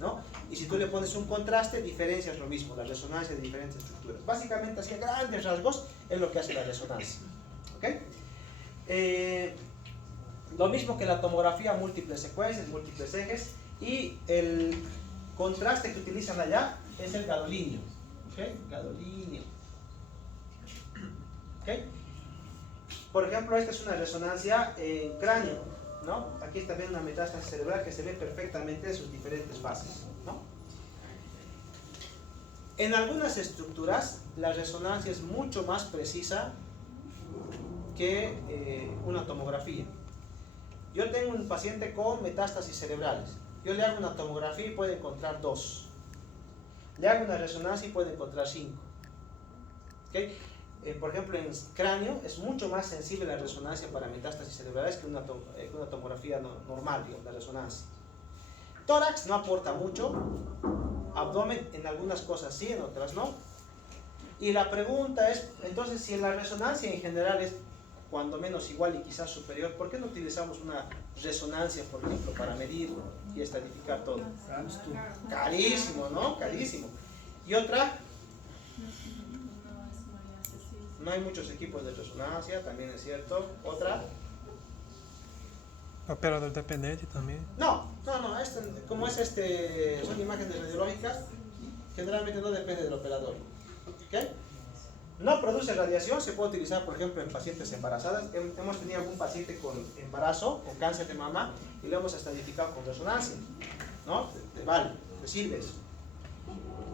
¿no? Y si tú le pones un contraste, diferencias lo mismo, la resonancia de diferentes estructuras. Básicamente, así a grandes rasgos, es lo que hace la resonancia, ¿ok? Lo mismo que la tomografía, múltiples secuencias, múltiples ejes, y el contraste que utilizan allá es el gadolinio, ¿ok? Gadolinio, ¿ok? Por ejemplo, esta es una resonancia en cráneo, ¿no? Aquí está viendo una metástasis cerebral que se ve perfectamente en sus diferentes fases, ¿no? En algunas estructuras la resonancia es mucho más precisa que una tomografía. Yo tengo un paciente con metástasis cerebrales. Yo le hago una tomografía y puede encontrar 2. Le hago una resonancia y puede encontrar 5. ¿Okay? Por ejemplo, en cráneo es mucho más sensible la resonancia para metástasis cerebrales que una tomografía normal, digamos, la resonancia. Tórax no aporta mucho. Abdomen en algunas cosas sí, en otras no. Y la pregunta es, entonces, si la resonancia en general es cuando menos igual y quizás superior, ¿por qué no utilizamos una resonancia, por ejemplo, para medir y estadificar todo? Carísimo, ¿no? Carísimo. Y otra, no hay muchos equipos de resonancia, también es cierto. Otra, Operador dependiente también. no, como son imágenes radiológicas, generalmente no depende del operador, ¿ok? No produce radiación, se puede utilizar, por ejemplo, en pacientes embarazadas. Hemos tenido algún paciente con embarazo, con cáncer de mama, y lo hemos estadificado con resonancia, ¿no? Vale, te sirve eso.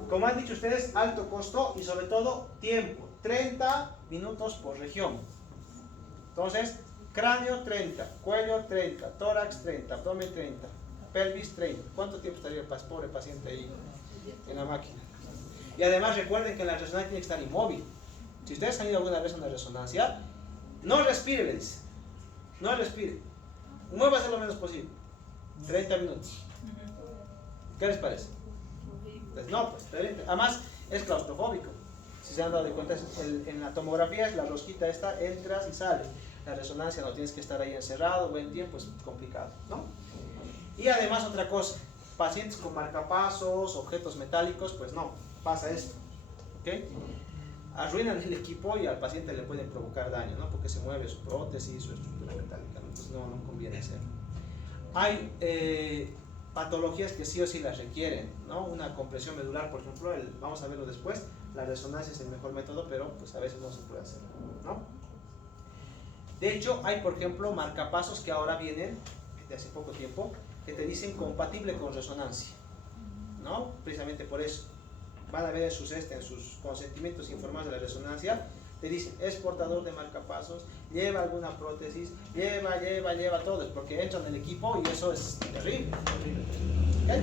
Como han dicho ustedes, alto costo y sobre todo tiempo, 30 minutos por región. Entonces, cráneo 30, cuello 30, tórax 30, abdomen 30, pelvis 30. ¿Cuánto tiempo estaría el pobre paciente ahí en la máquina? Y además recuerden que la resonancia tiene que estar inmóvil. Si ustedes han ido alguna vez a una resonancia, no respire, les dice. No respire. Muévase lo menos posible. 30 minutos. ¿Qué les parece? Pues no, pues 30. Además, es claustrofóbico. Si se han dado cuenta, en la tomografía es la rosquita esta, entras y sales. La resonancia no tienes que estar ahí encerrado, buen tiempo, es complicado, ¿no? Y además otra cosa, pacientes con marcapasos, objetos metálicos, pues no, pasa esto, ¿ok? Arruinan el equipo y al paciente le pueden provocar daño, ¿no? Porque se mueve su prótesis, su estructura metálica, ¿no? Entonces no conviene hacerlo. Hay patologías que sí o sí las requieren, ¿no? Una compresión medular, por ejemplo, vamos a verlo después, la resonancia es el mejor método, pero pues a veces no se puede hacer, ¿no? De hecho, hay, por ejemplo, marcapasos que ahora vienen, de hace poco tiempo, que te dicen compatible con resonancia, ¿no? Precisamente por eso. Van a ver en sus consentimientos informados de la resonancia, te dicen, es portador de marcapasos, lleva alguna prótesis, lleva todo, porque entran en el equipo y eso es terrible, terrible. ¿Okay?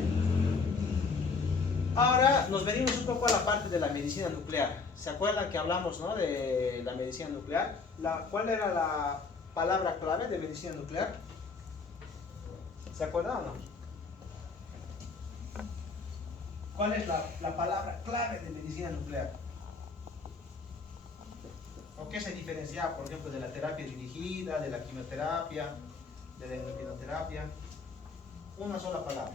Ahora nos venimos un poco a la parte de la medicina nuclear. ¿Se acuerdan que hablamos, ¿no? De la medicina nuclear? ¿Cuál era la palabra clave de medicina nuclear? ¿Se acuerdan o no? ¿Cuál es la palabra clave de medicina nuclear? ¿O qué se diferencia, por ejemplo, de la terapia dirigida, de la quimioterapia, de la inmunoterapia? Una sola palabra.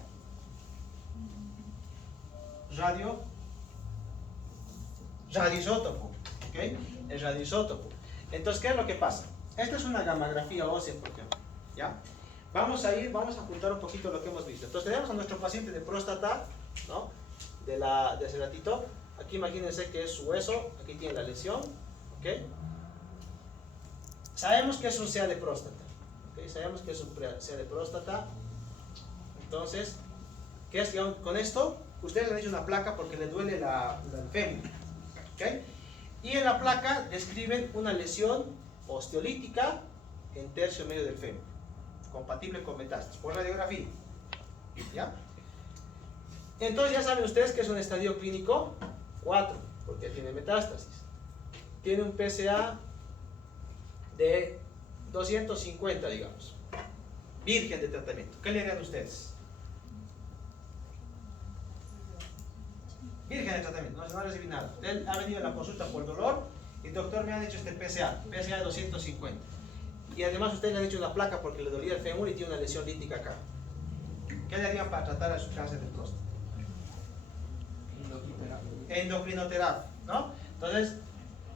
Radioisótopo, ¿ok? El radioisótopo. Entonces, ¿qué es lo que pasa? Esta es una gammagrafía ósea, por ejemplo, ¿ya? Vamos a apuntar un poquito lo que hemos visto. Entonces, tenemos a nuestro paciente de próstata, ¿no? De ese ratito. Aquí imagínense que es su hueso, aquí tiene la lesión, ¿ok? Sabemos que es un CA de próstata, ¿ok? Sabemos que es un CA de próstata. Entonces, ¿qué es? Con esto, ustedes le han hecho una placa porque le duele el fémur, ¿ok? Y en la placa describen una lesión osteolítica en tercio medio del fémur, compatible con metástasis, por radiografía, ¿ya? Entonces ya saben ustedes que es un estadio clínico 4, porque tiene metástasis. Tiene un PSA de 250, digamos. virgen de tratamiento. ¿Qué le harían ustedes? Virgen de tratamiento, no ha recibido nada. Él ha venido a la consulta por dolor y doctor me han hecho este PSA de 250. Y además usted le ha hecho una placa porque le dolía el fémur y tiene una lesión lítica acá. ¿Qué le harían para tratar a su cáncer de próstata? Endocrinoterapia, ¿no? Entonces,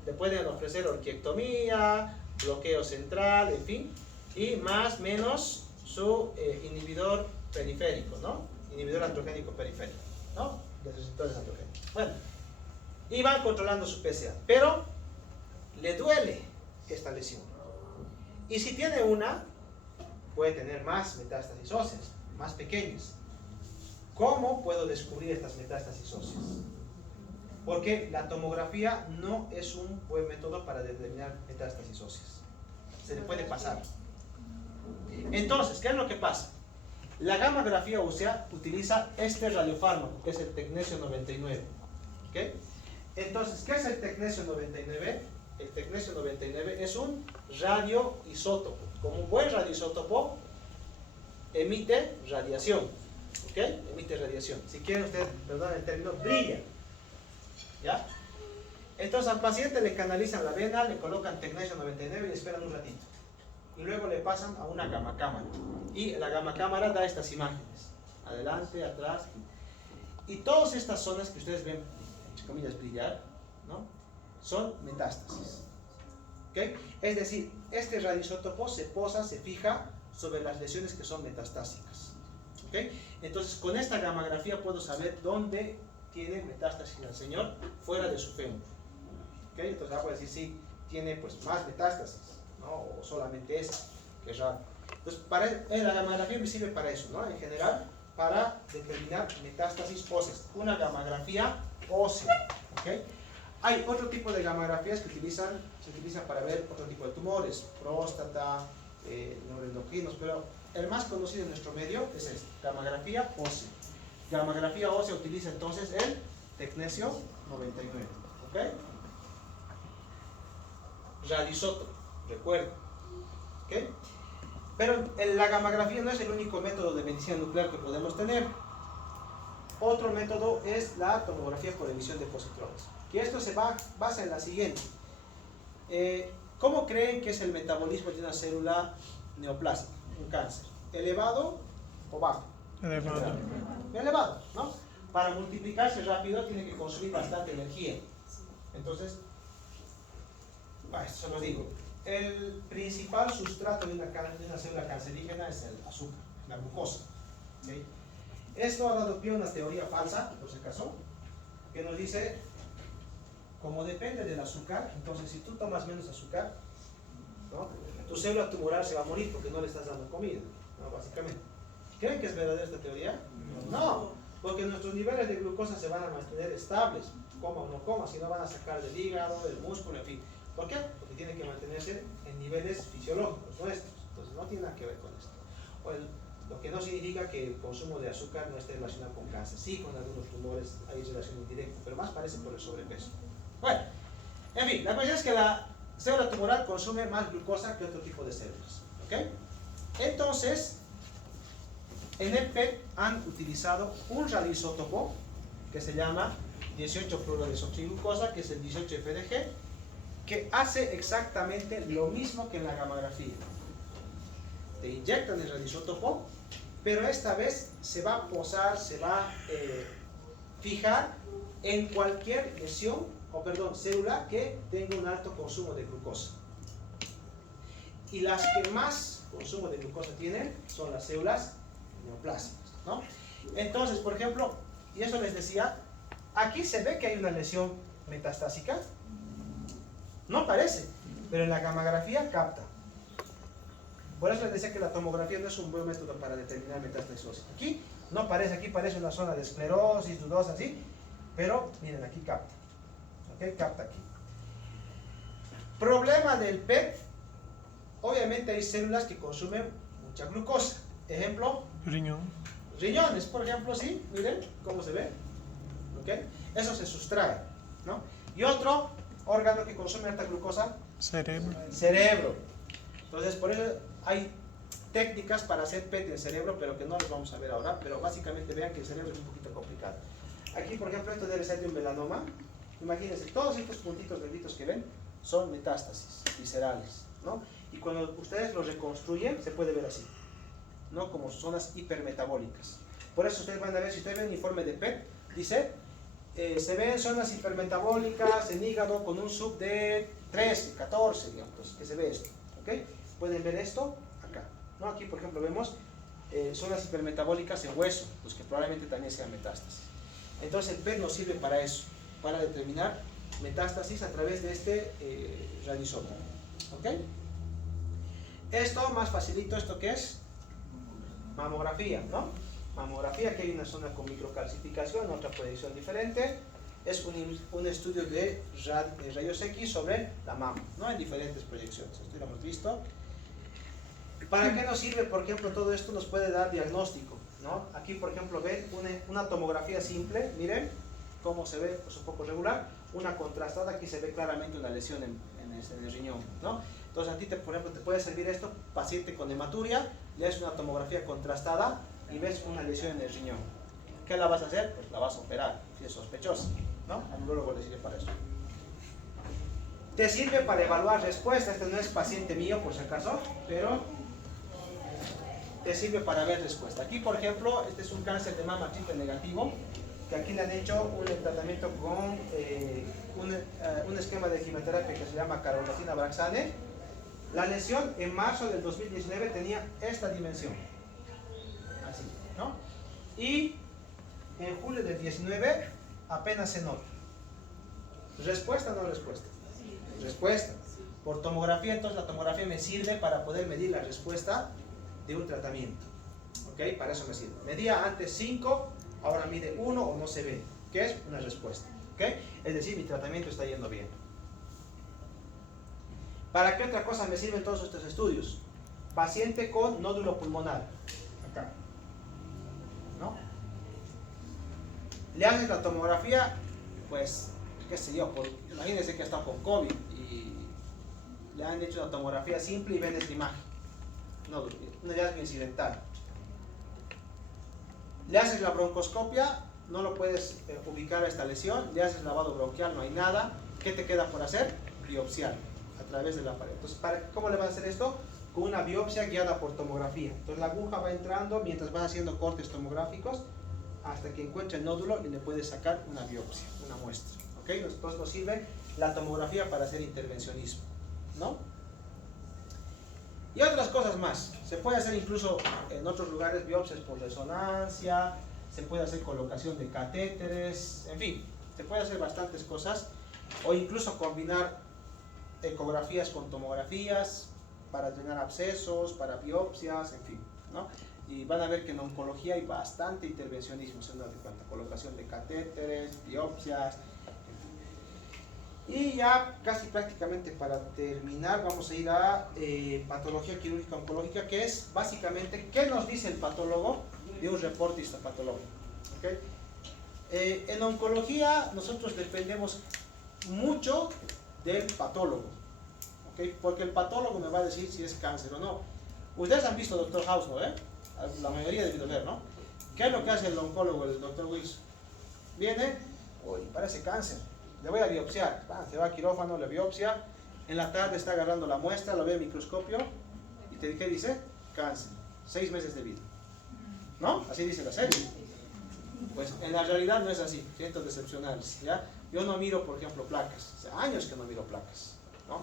le pueden ofrecer orquiectomía, bloqueo central, en fin, y más o menos su inhibidor periférico, ¿no? Inhibidor androgénico periférico, ¿no? De receptores androgénicos. Bueno, y van controlando su PSA, pero le duele esta lesión. Y si tiene una, puede tener más metástasis óseas, más pequeñas. ¿Cómo puedo descubrir estas metástasis óseas? Porque la tomografía no es un buen método para determinar metástasis óseas. Se le puede pasar. Entonces, ¿qué es lo que pasa? La gammagrafía ósea utiliza este radiofármaco, que es el tecnesio 99. ¿Okay? Entonces, ¿qué es el tecnesio 99? El tecnesio 99 es un radioisótopo. Como un buen radioisótopo, emite radiación. ¿Ok? Emite radiación. Si quieren ustedes, perdón el término, brilla. ¿Ya? Entonces al paciente le canalizan la vena, le colocan tecnesio 99 y esperan un ratito. Y luego le pasan a una gamma cámara. Y la gamma cámara da estas imágenes. Adelante, atrás. Y todas estas zonas que ustedes ven, entre comillas, brillar, ¿no? Son metástasis. ¿Okay? Es decir, este radioisótopo se posa, se fija sobre las lesiones que son metastásicas. ¿Okay? Entonces con esta gammagrafía puedo saber dónde tiene metástasis el señor fuera de su fémur. ¿Okay? Entonces voy a decir si tiene pues más metástasis, ¿no? O solamente esa, que es raro. Entonces la gammagrafía me sirve para eso, ¿no? En general, para determinar metástasis óseas. Una gammagrafía ósea. ¿Okay? Hay otro tipo de gammagrafías que se utilizan para ver otro tipo de tumores, próstata, neuroendocrinos, pero el más conocido en nuestro medio es este, gammagrafía ósea. Gammagrafía ósea utiliza entonces el tecnesio 99. ¿Ok? Radioisótopo, recuerden. ¿Ok? Pero la gammagrafía no es el único método de medicina nuclear que podemos tener. Otro método es la tomografía por emisión de positrones. Que esto se basa en la siguiente. ¿Cómo creen que es el metabolismo de una célula neoplástica, un cáncer? ¿Elevado o bajo? Elevado. Elevado, ¿no? Para multiplicarse rápido tiene que consumir bastante energía. Entonces, esto se lo digo. El principal sustrato de una célula cancerígena es el azúcar, la glucosa. ¿Okay? Esto ha dado pie a una teoría falsa, por si acaso, que nos dice, como depende del azúcar, entonces si tú tomas menos azúcar, ¿no? Tu célula tumoral se va a morir porque no le estás dando comida, ¿no? Básicamente. ¿Creen que es verdadera esta teoría? No, porque nuestros niveles de glucosa se van a mantener estables, coma o no coma, si no van a sacar del hígado, del músculo, en fin. ¿Por qué? Porque tienen que mantenerse en niveles fisiológicos nuestros, entonces no tiene nada que ver con esto. Lo que no significa que el consumo de azúcar no esté relacionado con cáncer. Sí, con algunos tumores hay relación indirecta, pero más parece por el sobrepeso. Bueno, en fin, la cuestión es que la célula tumoral consume más glucosa que otro tipo de células. ¿Ok? Entonces, en el PET han utilizado un radioisótopo que se llama 18-fluorodesoxiglucosa, que es el 18-FDG, que hace exactamente lo mismo que en la gammagrafía. Te inyectan el radioisótopo, pero esta vez se va a posar, se va a fijar en cualquier lesión, célula que tenga un alto consumo de glucosa. Y las que más consumo de glucosa tienen son las células neoplásicas, ¿no? Entonces, por ejemplo, y eso les decía, aquí se ve que hay una lesión metastásica. No parece, pero en la gammagrafía capta. Por eso les decía que la tomografía no es un buen método para determinar metástasis ósea. Aquí no parece, aquí parece una zona de esclerosis, dudosa, así, pero miren, aquí capta. ¿Ok? Capta aquí. Problema del PET, obviamente hay células que consumen mucha glucosa. Ejemplo, Riñón. riñones, por ejemplo, sí, miren cómo se ve. ¿Ok? Eso se sustrae, ¿no? Y otro órgano que consume alta glucosa, Cerebro. cerebro. Entonces, por eso hay técnicas para hacer PET del cerebro, pero que no las vamos a ver ahora, pero básicamente vean que el cerebro es un poquito complicado. Aquí, por ejemplo, esto debe ser de un melanoma. Imagínense, todos estos puntitos negritos que ven son metástasis viscerales, ¿no? Y cuando ustedes los reconstruyen, se puede ver así, ¿no? Como zonas hipermetabólicas. Por eso ustedes van a ver, si ustedes ven un informe de PET, dice, se ven zonas hipermetabólicas en hígado con un sub de 13, 14, digamos, que se ve esto, ¿ok? Pueden ver esto acá, ¿no? Aquí, por ejemplo, vemos zonas hipermetabólicas en hueso, pues que probablemente también sean metástasis. Entonces el PET nos sirve para eso, para determinar metástasis a través de este radioisótopo, ¿ok? Esto más facilito, ¿esto qué es? Mamografía, ¿no? Mamografía, que hay una zona con microcalcificación, otra proyección diferente. Es un estudio de rayos X sobre la mama, ¿no? En diferentes proyecciones. Esto lo hemos visto. ¿Para qué nos sirve? Por ejemplo, todo esto nos puede dar diagnóstico, ¿no? Aquí, por ejemplo, ven una tomografía simple. Miren cómo se ve, pues un poco regular. Una contrastada, aquí se ve claramente una lesión en el riñón, ¿no? Entonces a ti, por ejemplo, te puede servir esto, paciente con hematuria, le haces una tomografía contrastada y ves una lesión en el riñón. ¿Qué la vas a hacer? Pues la vas a operar, si es sospechosa, ¿no? Al urologo le sirve para eso. Te sirve para evaluar respuesta. Este no es paciente mío, por si acaso, pero te sirve para ver respuesta. Aquí, por ejemplo, este es un cáncer de mama triple negativo, que aquí le han hecho un tratamiento con un esquema de quimioterapia que se llama carboplatina Abraxane. La lesión en marzo del 2019 tenía esta dimensión, así, ¿no? Y en julio del 19 apenas se nota. ¿Respuesta o no respuesta? Respuesta. Por tomografía, entonces la tomografía me sirve para poder medir la respuesta de un tratamiento, ¿ok? Para eso me sirve. Medía antes 5, ahora mide 1 o no se ve, que es una respuesta, ¿ok? Es decir, mi tratamiento está yendo bien. ¿Para qué otra cosa me sirven todos estos estudios? Paciente con nódulo pulmonar, acá, ¿no? Le haces la tomografía, pues, qué sé yo, imagínense que está con COVID y le han hecho una tomografía simple y ven esta imagen, nódulo, un hallazgo incidental. Le haces la broncoscopia, no lo puedes ubicar a esta lesión, le haces lavado bronquial, no hay nada. ¿Qué te queda por hacer? Biopsiar a través de la pared. Entonces, ¿cómo le vas a hacer esto? Con una biopsia guiada por tomografía. Entonces la aguja va entrando mientras vas haciendo cortes tomográficos hasta que encuentre el nódulo y le puedes sacar una biopsia, una muestra, ¿ok? Entonces nos sirve la tomografía para hacer intervencionismo, ¿no? Y otras cosas más. Se puede hacer incluso en otros lugares biopsias por resonancia, se puede hacer colocación de catéteres, en fin, se puede hacer bastantes cosas, o incluso combinar ecografías con tomografías para drenar abscesos, para biopsias, en fin, ¿no? Y van a ver que en oncología hay bastante intervencionismo, se dan cuenta, colocación de catéteres, biopsias, en fin. Y ya casi prácticamente para terminar vamos a ir a patología quirúrgica oncológica, que es básicamente qué nos dice el patólogo de un reporte histopatológico, ¿okay? En oncología nosotros dependemos mucho del patólogo, ¿okay? Porque el patólogo me va a decir si es cáncer o no. Ustedes han visto Dr. House, ¿no? La mayoría debido ver, ¿no? ¿Qué es lo que hace el oncólogo, el Dr. Wilson? Viene, uy, parece cáncer, le voy a biopsiar, se va a quirófano, le biopsia, en la tarde está agarrando la muestra, lo ve al microscopio y ¿qué dice? Cáncer, 6 meses de vida, ¿no? Así dice la serie. Pues en la realidad no es así, siento decepcionarles, ¿ya? Yo no miro, por ejemplo, placas, hace años que no miro placas, ¿no?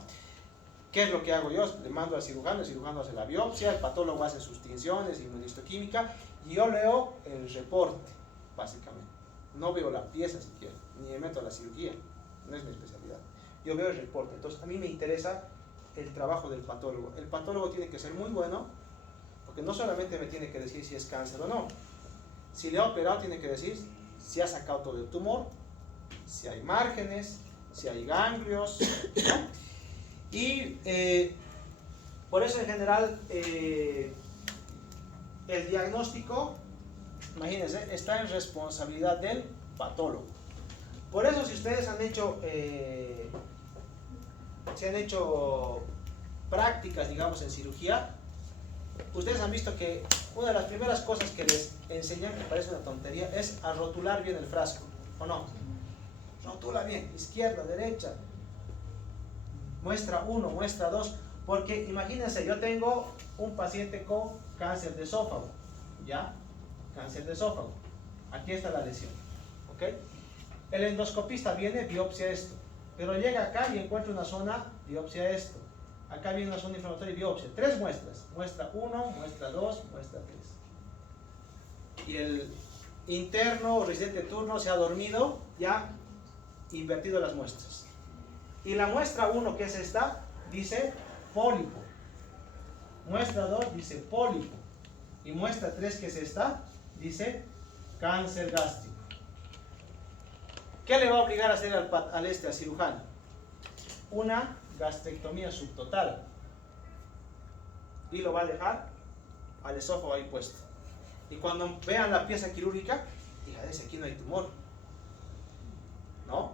¿Qué es lo que hago yo? Le mando al cirujano, el cirujano hace la biopsia, el patólogo hace sus tinciones, inmunistoquímica, y yo leo el reporte, básicamente. No veo la pieza siquiera, ni me meto a la cirugía, no es mi especialidad. Yo veo el reporte, entonces a mí me interesa el trabajo del patólogo. El patólogo tiene que ser muy bueno, porque no solamente me tiene que decir si es cáncer o no. Si le ha operado, tiene que decir si ha sacado todo el tumor, si hay márgenes, si hay ganglios, ¿no? Y por eso en general el diagnóstico, imagínense, está en responsabilidad del patólogo. Por eso si ustedes han hecho prácticas, digamos, en cirugía, ustedes han visto que una de las primeras cosas que les enseñan, que parece una tontería, es a rotular bien el frasco, ¿o no? Rotula bien, izquierda, derecha, muestra 1, muestra 2, porque imagínense, yo tengo un paciente con cáncer de esófago, ¿ya? Cáncer de esófago, aquí está la lesión, ¿ok? El endoscopista viene, biopsia esto, pero llega acá y encuentra una zona, biopsia esto, acá viene una zona inflamatoria y biopsia, 3 muestras, muestra 1, muestra 2, muestra 3. Y el interno o residente de turno se ha dormido, ya invertido las muestras. Y la muestra 1, que es esta, dice pólipo. Muestra 2 dice pólipo. Y muestra 3, que es esta, dice cáncer gástrico. ¿Qué le va a obligar a hacer al cirujano? Una gastrectomía subtotal. Y lo va a dejar al esófago ahí puesto. Y cuando vean la pieza quirúrgica, digan, aquí no hay tumor. ¿No?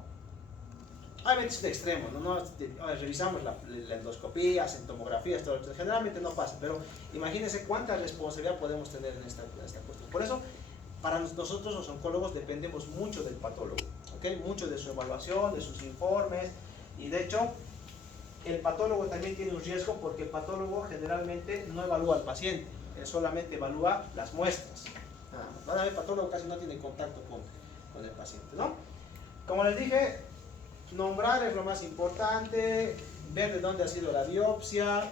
Hay veces de extremo, ¿no? Revisamos la endoscopía, hacen tomografías, todo. Generalmente no pasa, pero imagínense cuánta responsabilidad podemos tener en esta cuestión. Por eso, para nosotros los oncólogos dependemos mucho del patólogo, ¿okay? Mucho de su evaluación, de sus informes, y de hecho, el patólogo también tiene un riesgo porque el patólogo generalmente no evalúa al paciente, él solamente evalúa las muestras. Van a ver, el patólogo casi no tiene contacto con el paciente, ¿no? Como les dije, nombrar es lo más importante, ver de dónde ha sido la biopsia,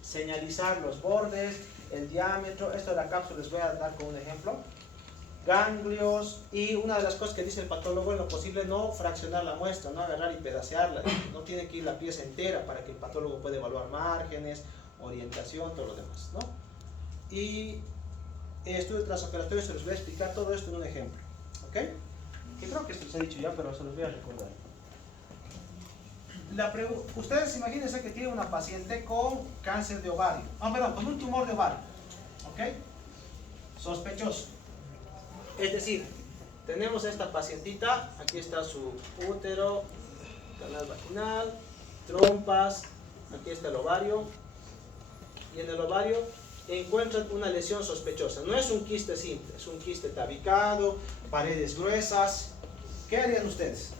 señalizar los bordes, el diámetro. Esto de la cápsula les voy a dar como un ejemplo. Ganglios, y una de las cosas que dice el patólogo, en lo posible no fraccionar la muestra, no agarrar y pedacearla, no tiene que ir la pieza entera para que el patólogo pueda evaluar márgenes, orientación, todo lo demás, ¿no? Y estudio transoperatorio, se los voy a explicar todo esto en un ejemplo, ¿ok? Que creo que esto se ha dicho ya, pero se los voy a recordar. Ustedes imagínense que tienen una paciente con cáncer de ovario, con un tumor de ovario, ¿ok? Sospechoso. Es decir, tenemos esta pacientita, aquí está su útero, canal vaginal, trompas, aquí está el ovario, y en el ovario encuentran una lesión sospechosa. No es un quiste simple, es un quiste tabicado, paredes gruesas. ¿Qué harían ustedes?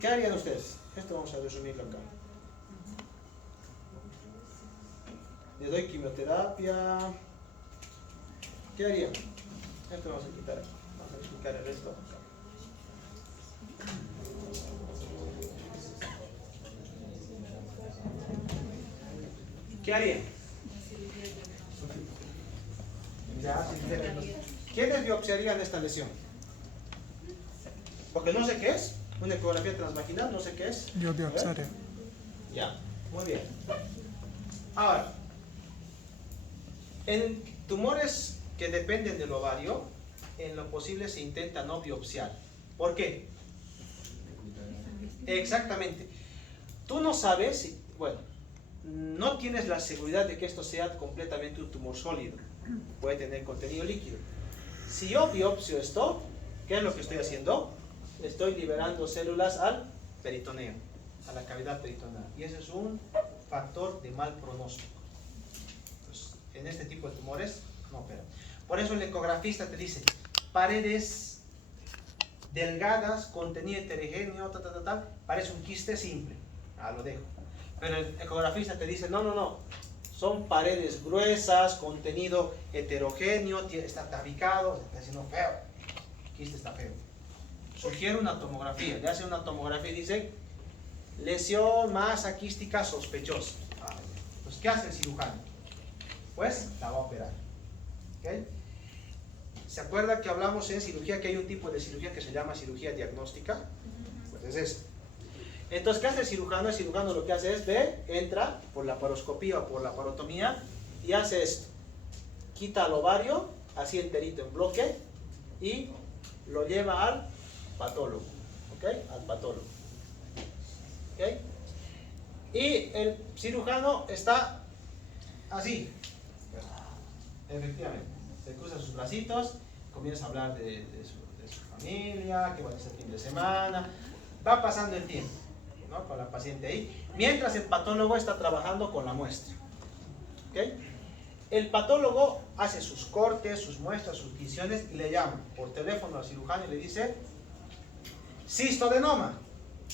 ¿Qué harían ustedes? Esto vamos a resumirlo acá. Le doy quimioterapia. ¿Qué harían? Esto vamos a quitar. Vamos a explicar el resto. ¿Qué harían? ¿Quiénes biopsiarían esta lesión? Porque no sé qué es. Una ecografía transvaginal, no sé qué es. Yo biopsiaría. Ya, muy bien. Ahora, en tumores que dependen del ovario, en lo posible se intenta no biopsiar. ¿Por qué? Exactamente. Tú no sabes, no tienes la seguridad de que esto sea completamente un tumor sólido. Puede tener contenido líquido. Si yo biopsio esto, ¿qué es lo que estoy haciendo? Estoy liberando células al peritoneo, a la cavidad peritoneal. Y ese es un factor de mal pronóstico. Entonces, en este tipo de tumores, no opera. Por eso el ecografista te dice, paredes delgadas, contenido heterogéneo, parece un quiste simple. Lo dejo. Pero el ecografista te dice, no, son paredes gruesas, contenido heterogéneo, está tabicado, está diciendo feo, el quiste está feo. Sugiere una tomografía, le hace una tomografía y dice, lesión masa quística sospechosa. Pues, ¿qué hace el cirujano? Pues, la va a operar. ¿Okay? ¿Se acuerda que hablamos en cirugía que hay un tipo de cirugía que se llama cirugía diagnóstica? Pues es eso. Entonces, ¿qué hace el cirujano? El cirujano lo que hace es, entra por la laparoscopía o por la laparotomía y hace esto. Quita el ovario, así enterito en bloque, y lo lleva al patólogo. ¿Ok? Al patólogo. ¿Ok? Y el cirujano está así. Efectivamente. Se cruza sus bracitos, comienza a hablar de su familia, qué van a hacer el fin de semana. Va pasando el tiempo, ¿no? Con la paciente ahí, mientras el patólogo está trabajando con la muestra. ¿Ok? El patólogo hace sus cortes, sus muestras, sus visiones y le llama por teléfono al cirujano y le dice: cistoadenoma.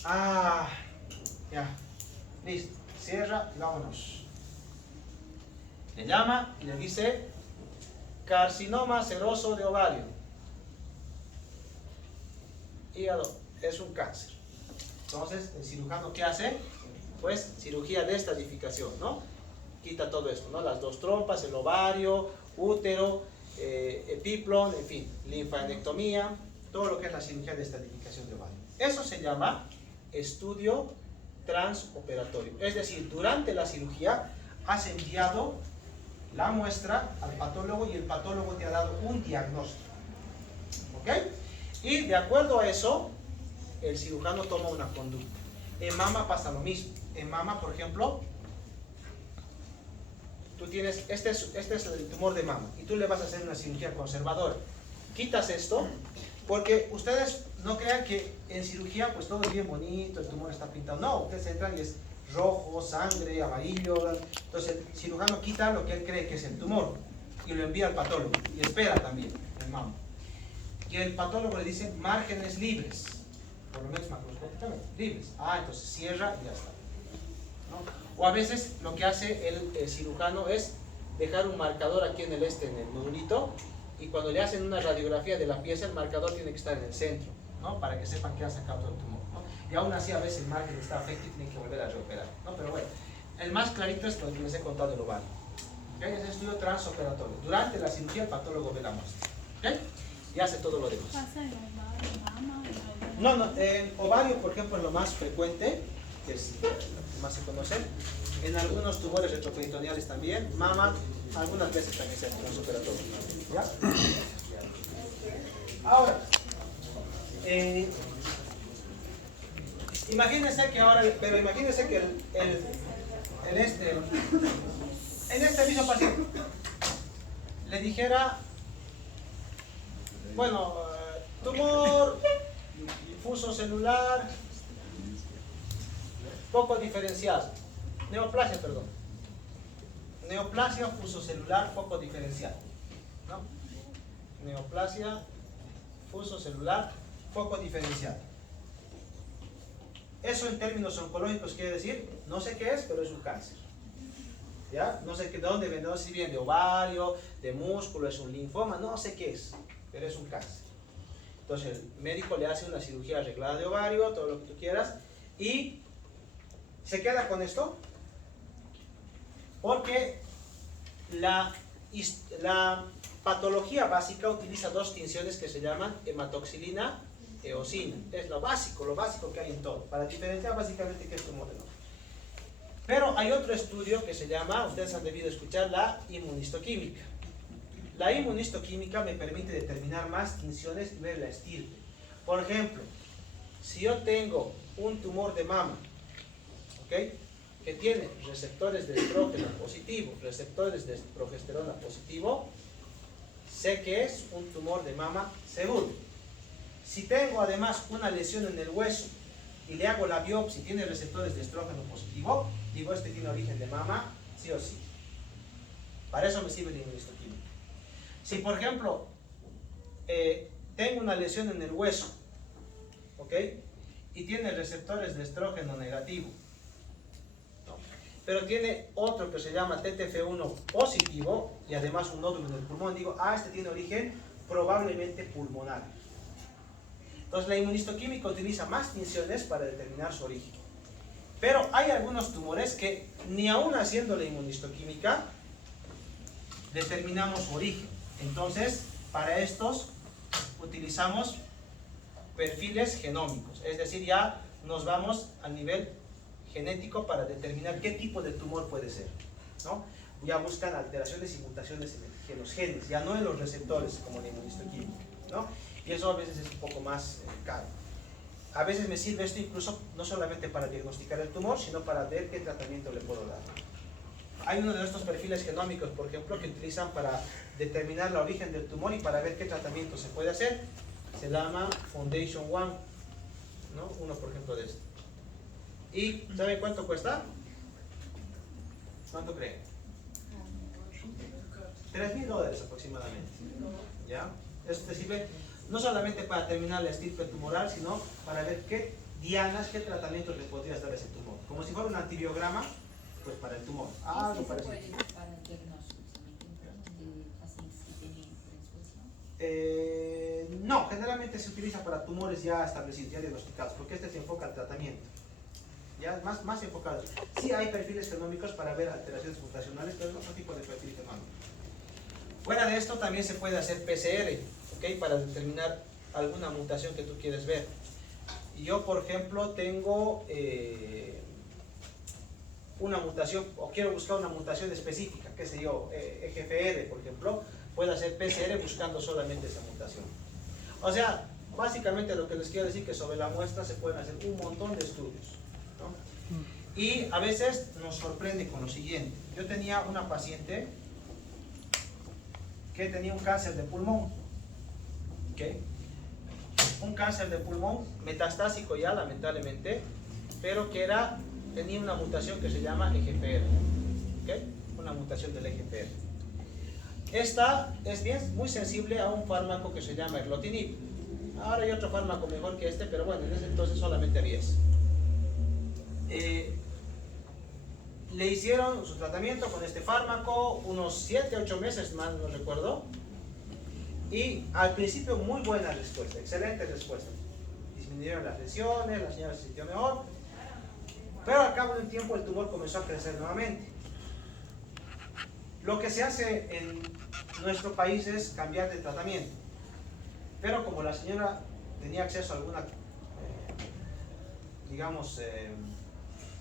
Ah, ya, listo, cierra y vámonos. Le llama y le dice: carcinoma seroso de ovario. Hígado, es un cáncer. Entonces, el cirujano, ¿qué hace? Pues cirugía de estadificación, ¿no? Quita todo esto, ¿no? Las dos trompas, el ovario, útero, epiplon, en fin, linfadenectomía, todo lo que es la cirugía de estadificación de ovario. Eso se llama estudio transoperatorio. Es decir, durante la cirugía has enviado la muestra al patólogo y el patólogo te ha dado un diagnóstico. ¿Ok? Y de acuerdo a eso, el cirujano toma una conducta. En mama pasa lo mismo. En mama, por ejemplo, tú tienes, este es el tumor de mama y tú le vas a hacer una cirugía conservadora. Quitas esto, porque ustedes no crean que en cirugía pues todo es bien bonito, el tumor está pintado. No, ustedes entran y es rojo, sangre, amarillo. Entonces el cirujano quita lo que él cree que es el tumor y lo envía al patólogo y espera también en mama. Y el patólogo le dice márgenes libres, por lo menos macroscópicamente, libres. Ah, entonces cierra y ya está, ¿no? O a veces lo que hace el cirujano es dejar un marcador aquí en el nodulito, y cuando le hacen una radiografía de la pieza, el marcador tiene que estar en el centro, ¿no? Para que sepan que ha sacado todo el tumor, ¿no? Y aún así a veces el margen está afectado y tienen que volver a reoperar, ¿no? Pero bueno, el más clarito es lo que les he contado del ovario. ¿Okay? Es el estudio transoperatorio. Durante la cirugía el patólogo ve la muestra, ¿okay? Y hace todo lo demás. ¿Pasa en ovario, mama? No, en ovario, por ejemplo, es lo más frecuente, que es lo que más se conoce. En algunos tumores retroperitoneales también, mama, algunas veces también se hace transoperatorio. ¿Ya? Ahora, imagínense que ahora, pero imagínense que en este mismo paciente le dijera, bueno, tumor fuso celular poco diferenciado, neoplasia, perdón, neoplasia fusocelular poco diferenciada, ¿no? Neoplasia fusocelular poco diferenciada. Eso en términos oncológicos quiere decir, no sé qué es, pero es un cáncer. ¿Ya? No sé de dónde viene, no sé si viene de ovario, de músculo, es un linfoma, no sé qué es, pero es un cáncer. Entonces el médico le hace una cirugía arreglada de ovario, todo lo que tú quieras, y se queda con esto, porque la patología básica utiliza dos tinciones que se llaman hematoxilina, eosina. Es lo básico que hay en todo, para diferenciar básicamente qué es tumor de no. Pero hay otro estudio que se llama, ustedes han debido escuchar, la inmunistoquímica. La inmunistoquímica me permite determinar más tinciones y ver la estirpe. Por ejemplo, si yo tengo un tumor de mama, ¿ok?, que tiene receptores de estrógeno positivo, receptores de progesterona positivo, sé que es un tumor de mama seguro. Si tengo además una lesión en el hueso y le hago la biopsia y tiene receptores de estrógeno positivo, digo, este tiene origen de mama, sí o sí. Para eso me sirve la inmunistoquímica. Si por ejemplo tengo una lesión en el hueso, ¿ok?, y tiene receptores de estrógeno negativo, ¿no?, pero tiene otro que se llama TTF1 positivo y además un nódulo en el pulmón, digo, este tiene origen probablemente pulmonar. Entonces la inmunistoquímica utiliza más tinciones para determinar su origen. Pero hay algunos tumores que ni aún haciendo la inmunistoquímica determinamos su origen. Entonces, para estos utilizamos perfiles genómicos, es decir, ya nos vamos al nivel genético para determinar qué tipo de tumor puede ser, ¿no? Ya buscan alteraciones y mutaciones en los genes, ya no en los receptores como la inmunistoquímica, ¿no? Y eso a veces es un poco más caro. A veces me sirve esto incluso no solamente para diagnosticar el tumor, sino para ver qué tratamiento le puedo dar. Hay uno de estos perfiles genómicos, por ejemplo, que utilizan para determinar el origen del tumor y para ver qué tratamiento se puede hacer. se llama Foundation One, ¿no? Uno, por ejemplo, de este. ¿Y saben cuánto cuesta? ¿Cuánto creen? $3,000 aproximadamente. ¿Ya? Esto te sirve no solamente para terminar la estirpe tumoral, sino para ver qué dianas, qué tratamientos le podrías dar a ese tumor. Como si fuera un antibiograma, pues para el tumor. Algo ¿Se parecido. puede para el diagnóstico de pacientes que tienen predisposición? No, generalmente se utiliza para tumores ya establecidos, ya diagnosticados, porque este se enfoca al tratamiento. Ya más enfocado. Sí hay perfiles genómicos para ver alteraciones mutacionales, pero es otro tipo de perfil genómico. Fuera de esto también se puede hacer PCR, ¿ok? Para determinar alguna mutación que tú quieres ver. Yo, por ejemplo, tengo una mutación, o quiero buscar una mutación específica, qué sé yo, EGFR, por ejemplo, puedo hacer PCR buscando solamente esa mutación. O sea, básicamente lo que les quiero decir es que sobre la muestra se pueden hacer un montón de estudios, ¿no? Y a veces nos sorprende con lo siguiente. Yo tenía una paciente que tenía un cáncer de pulmón, ¿ok? Un cáncer de pulmón metastásico ya, lamentablemente, pero que tenía una mutación que se llama EGFR, ¿ok? Una mutación del EGFR. Esta es muy sensible a un fármaco que se llama erlotinib. Ahora hay otro fármaco mejor que este, pero bueno, en ese entonces solamente había ese. Le hicieron su tratamiento con este fármaco unos 7 8 meses más, no recuerdo. Y al principio muy buena respuesta, excelente respuesta. Disminuyeron las lesiones, la señora se sintió mejor. Pero al cabo de un tiempo el tumor comenzó a crecer nuevamente. Lo que se hace en nuestro país es cambiar de tratamiento. Pero como la señora tenía acceso a alguna, digamos,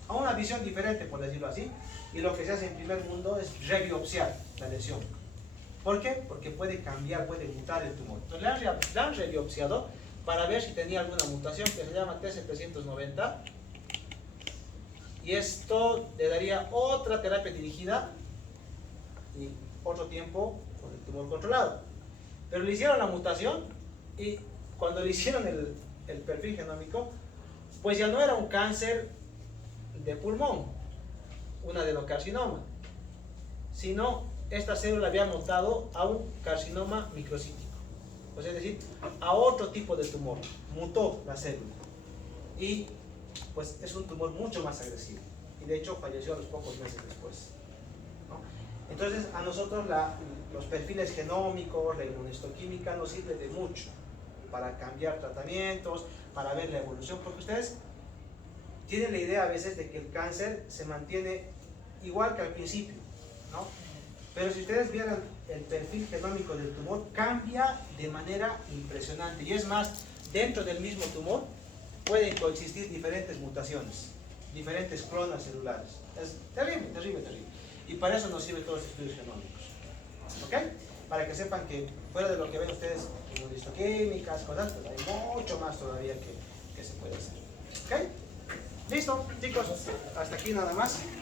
a una visión diferente, por decirlo así, y lo que se hace en primer mundo es rebiopsiar la lesión. ¿Por qué? Porque puede cambiar, puede mutar el tumor. Entonces le han rebiopsiado para ver si tenía alguna mutación que se llama T790, y esto le daría otra terapia dirigida y otro tiempo con el tumor controlado. Pero le hicieron la mutación y cuando le hicieron el perfil genómico, pues ya no era un cáncer de pulmón, un adenocarcinoma, sino esta célula había mutado a un carcinoma microcítico, pues es decir, a otro tipo de tumor, mutó la célula y pues es un tumor mucho más agresivo y de hecho falleció a los pocos meses después, ¿no? Entonces a nosotros los perfiles genómicos, la inmunohistoquímica nos sirve de mucho para cambiar tratamientos, para ver la evolución, porque ustedes tienen la idea a veces de que el cáncer se mantiene igual que al principio, ¿no? Pero si ustedes vieran el perfil genómico del tumor, cambia de manera impresionante. Y es más, dentro del mismo tumor pueden coexistir diferentes mutaciones, diferentes clonas celulares. Es terrible, terrible, terrible. Y para eso nos sirven todos los estudios genómicos. ¿Ok? Para que sepan que fuera de lo que ven ustedes, inmunohistoquímicas, cosas, pues hay mucho más todavía que se puede hacer. ¿Ok? ¿Listo, chicos? Hasta aquí nada más.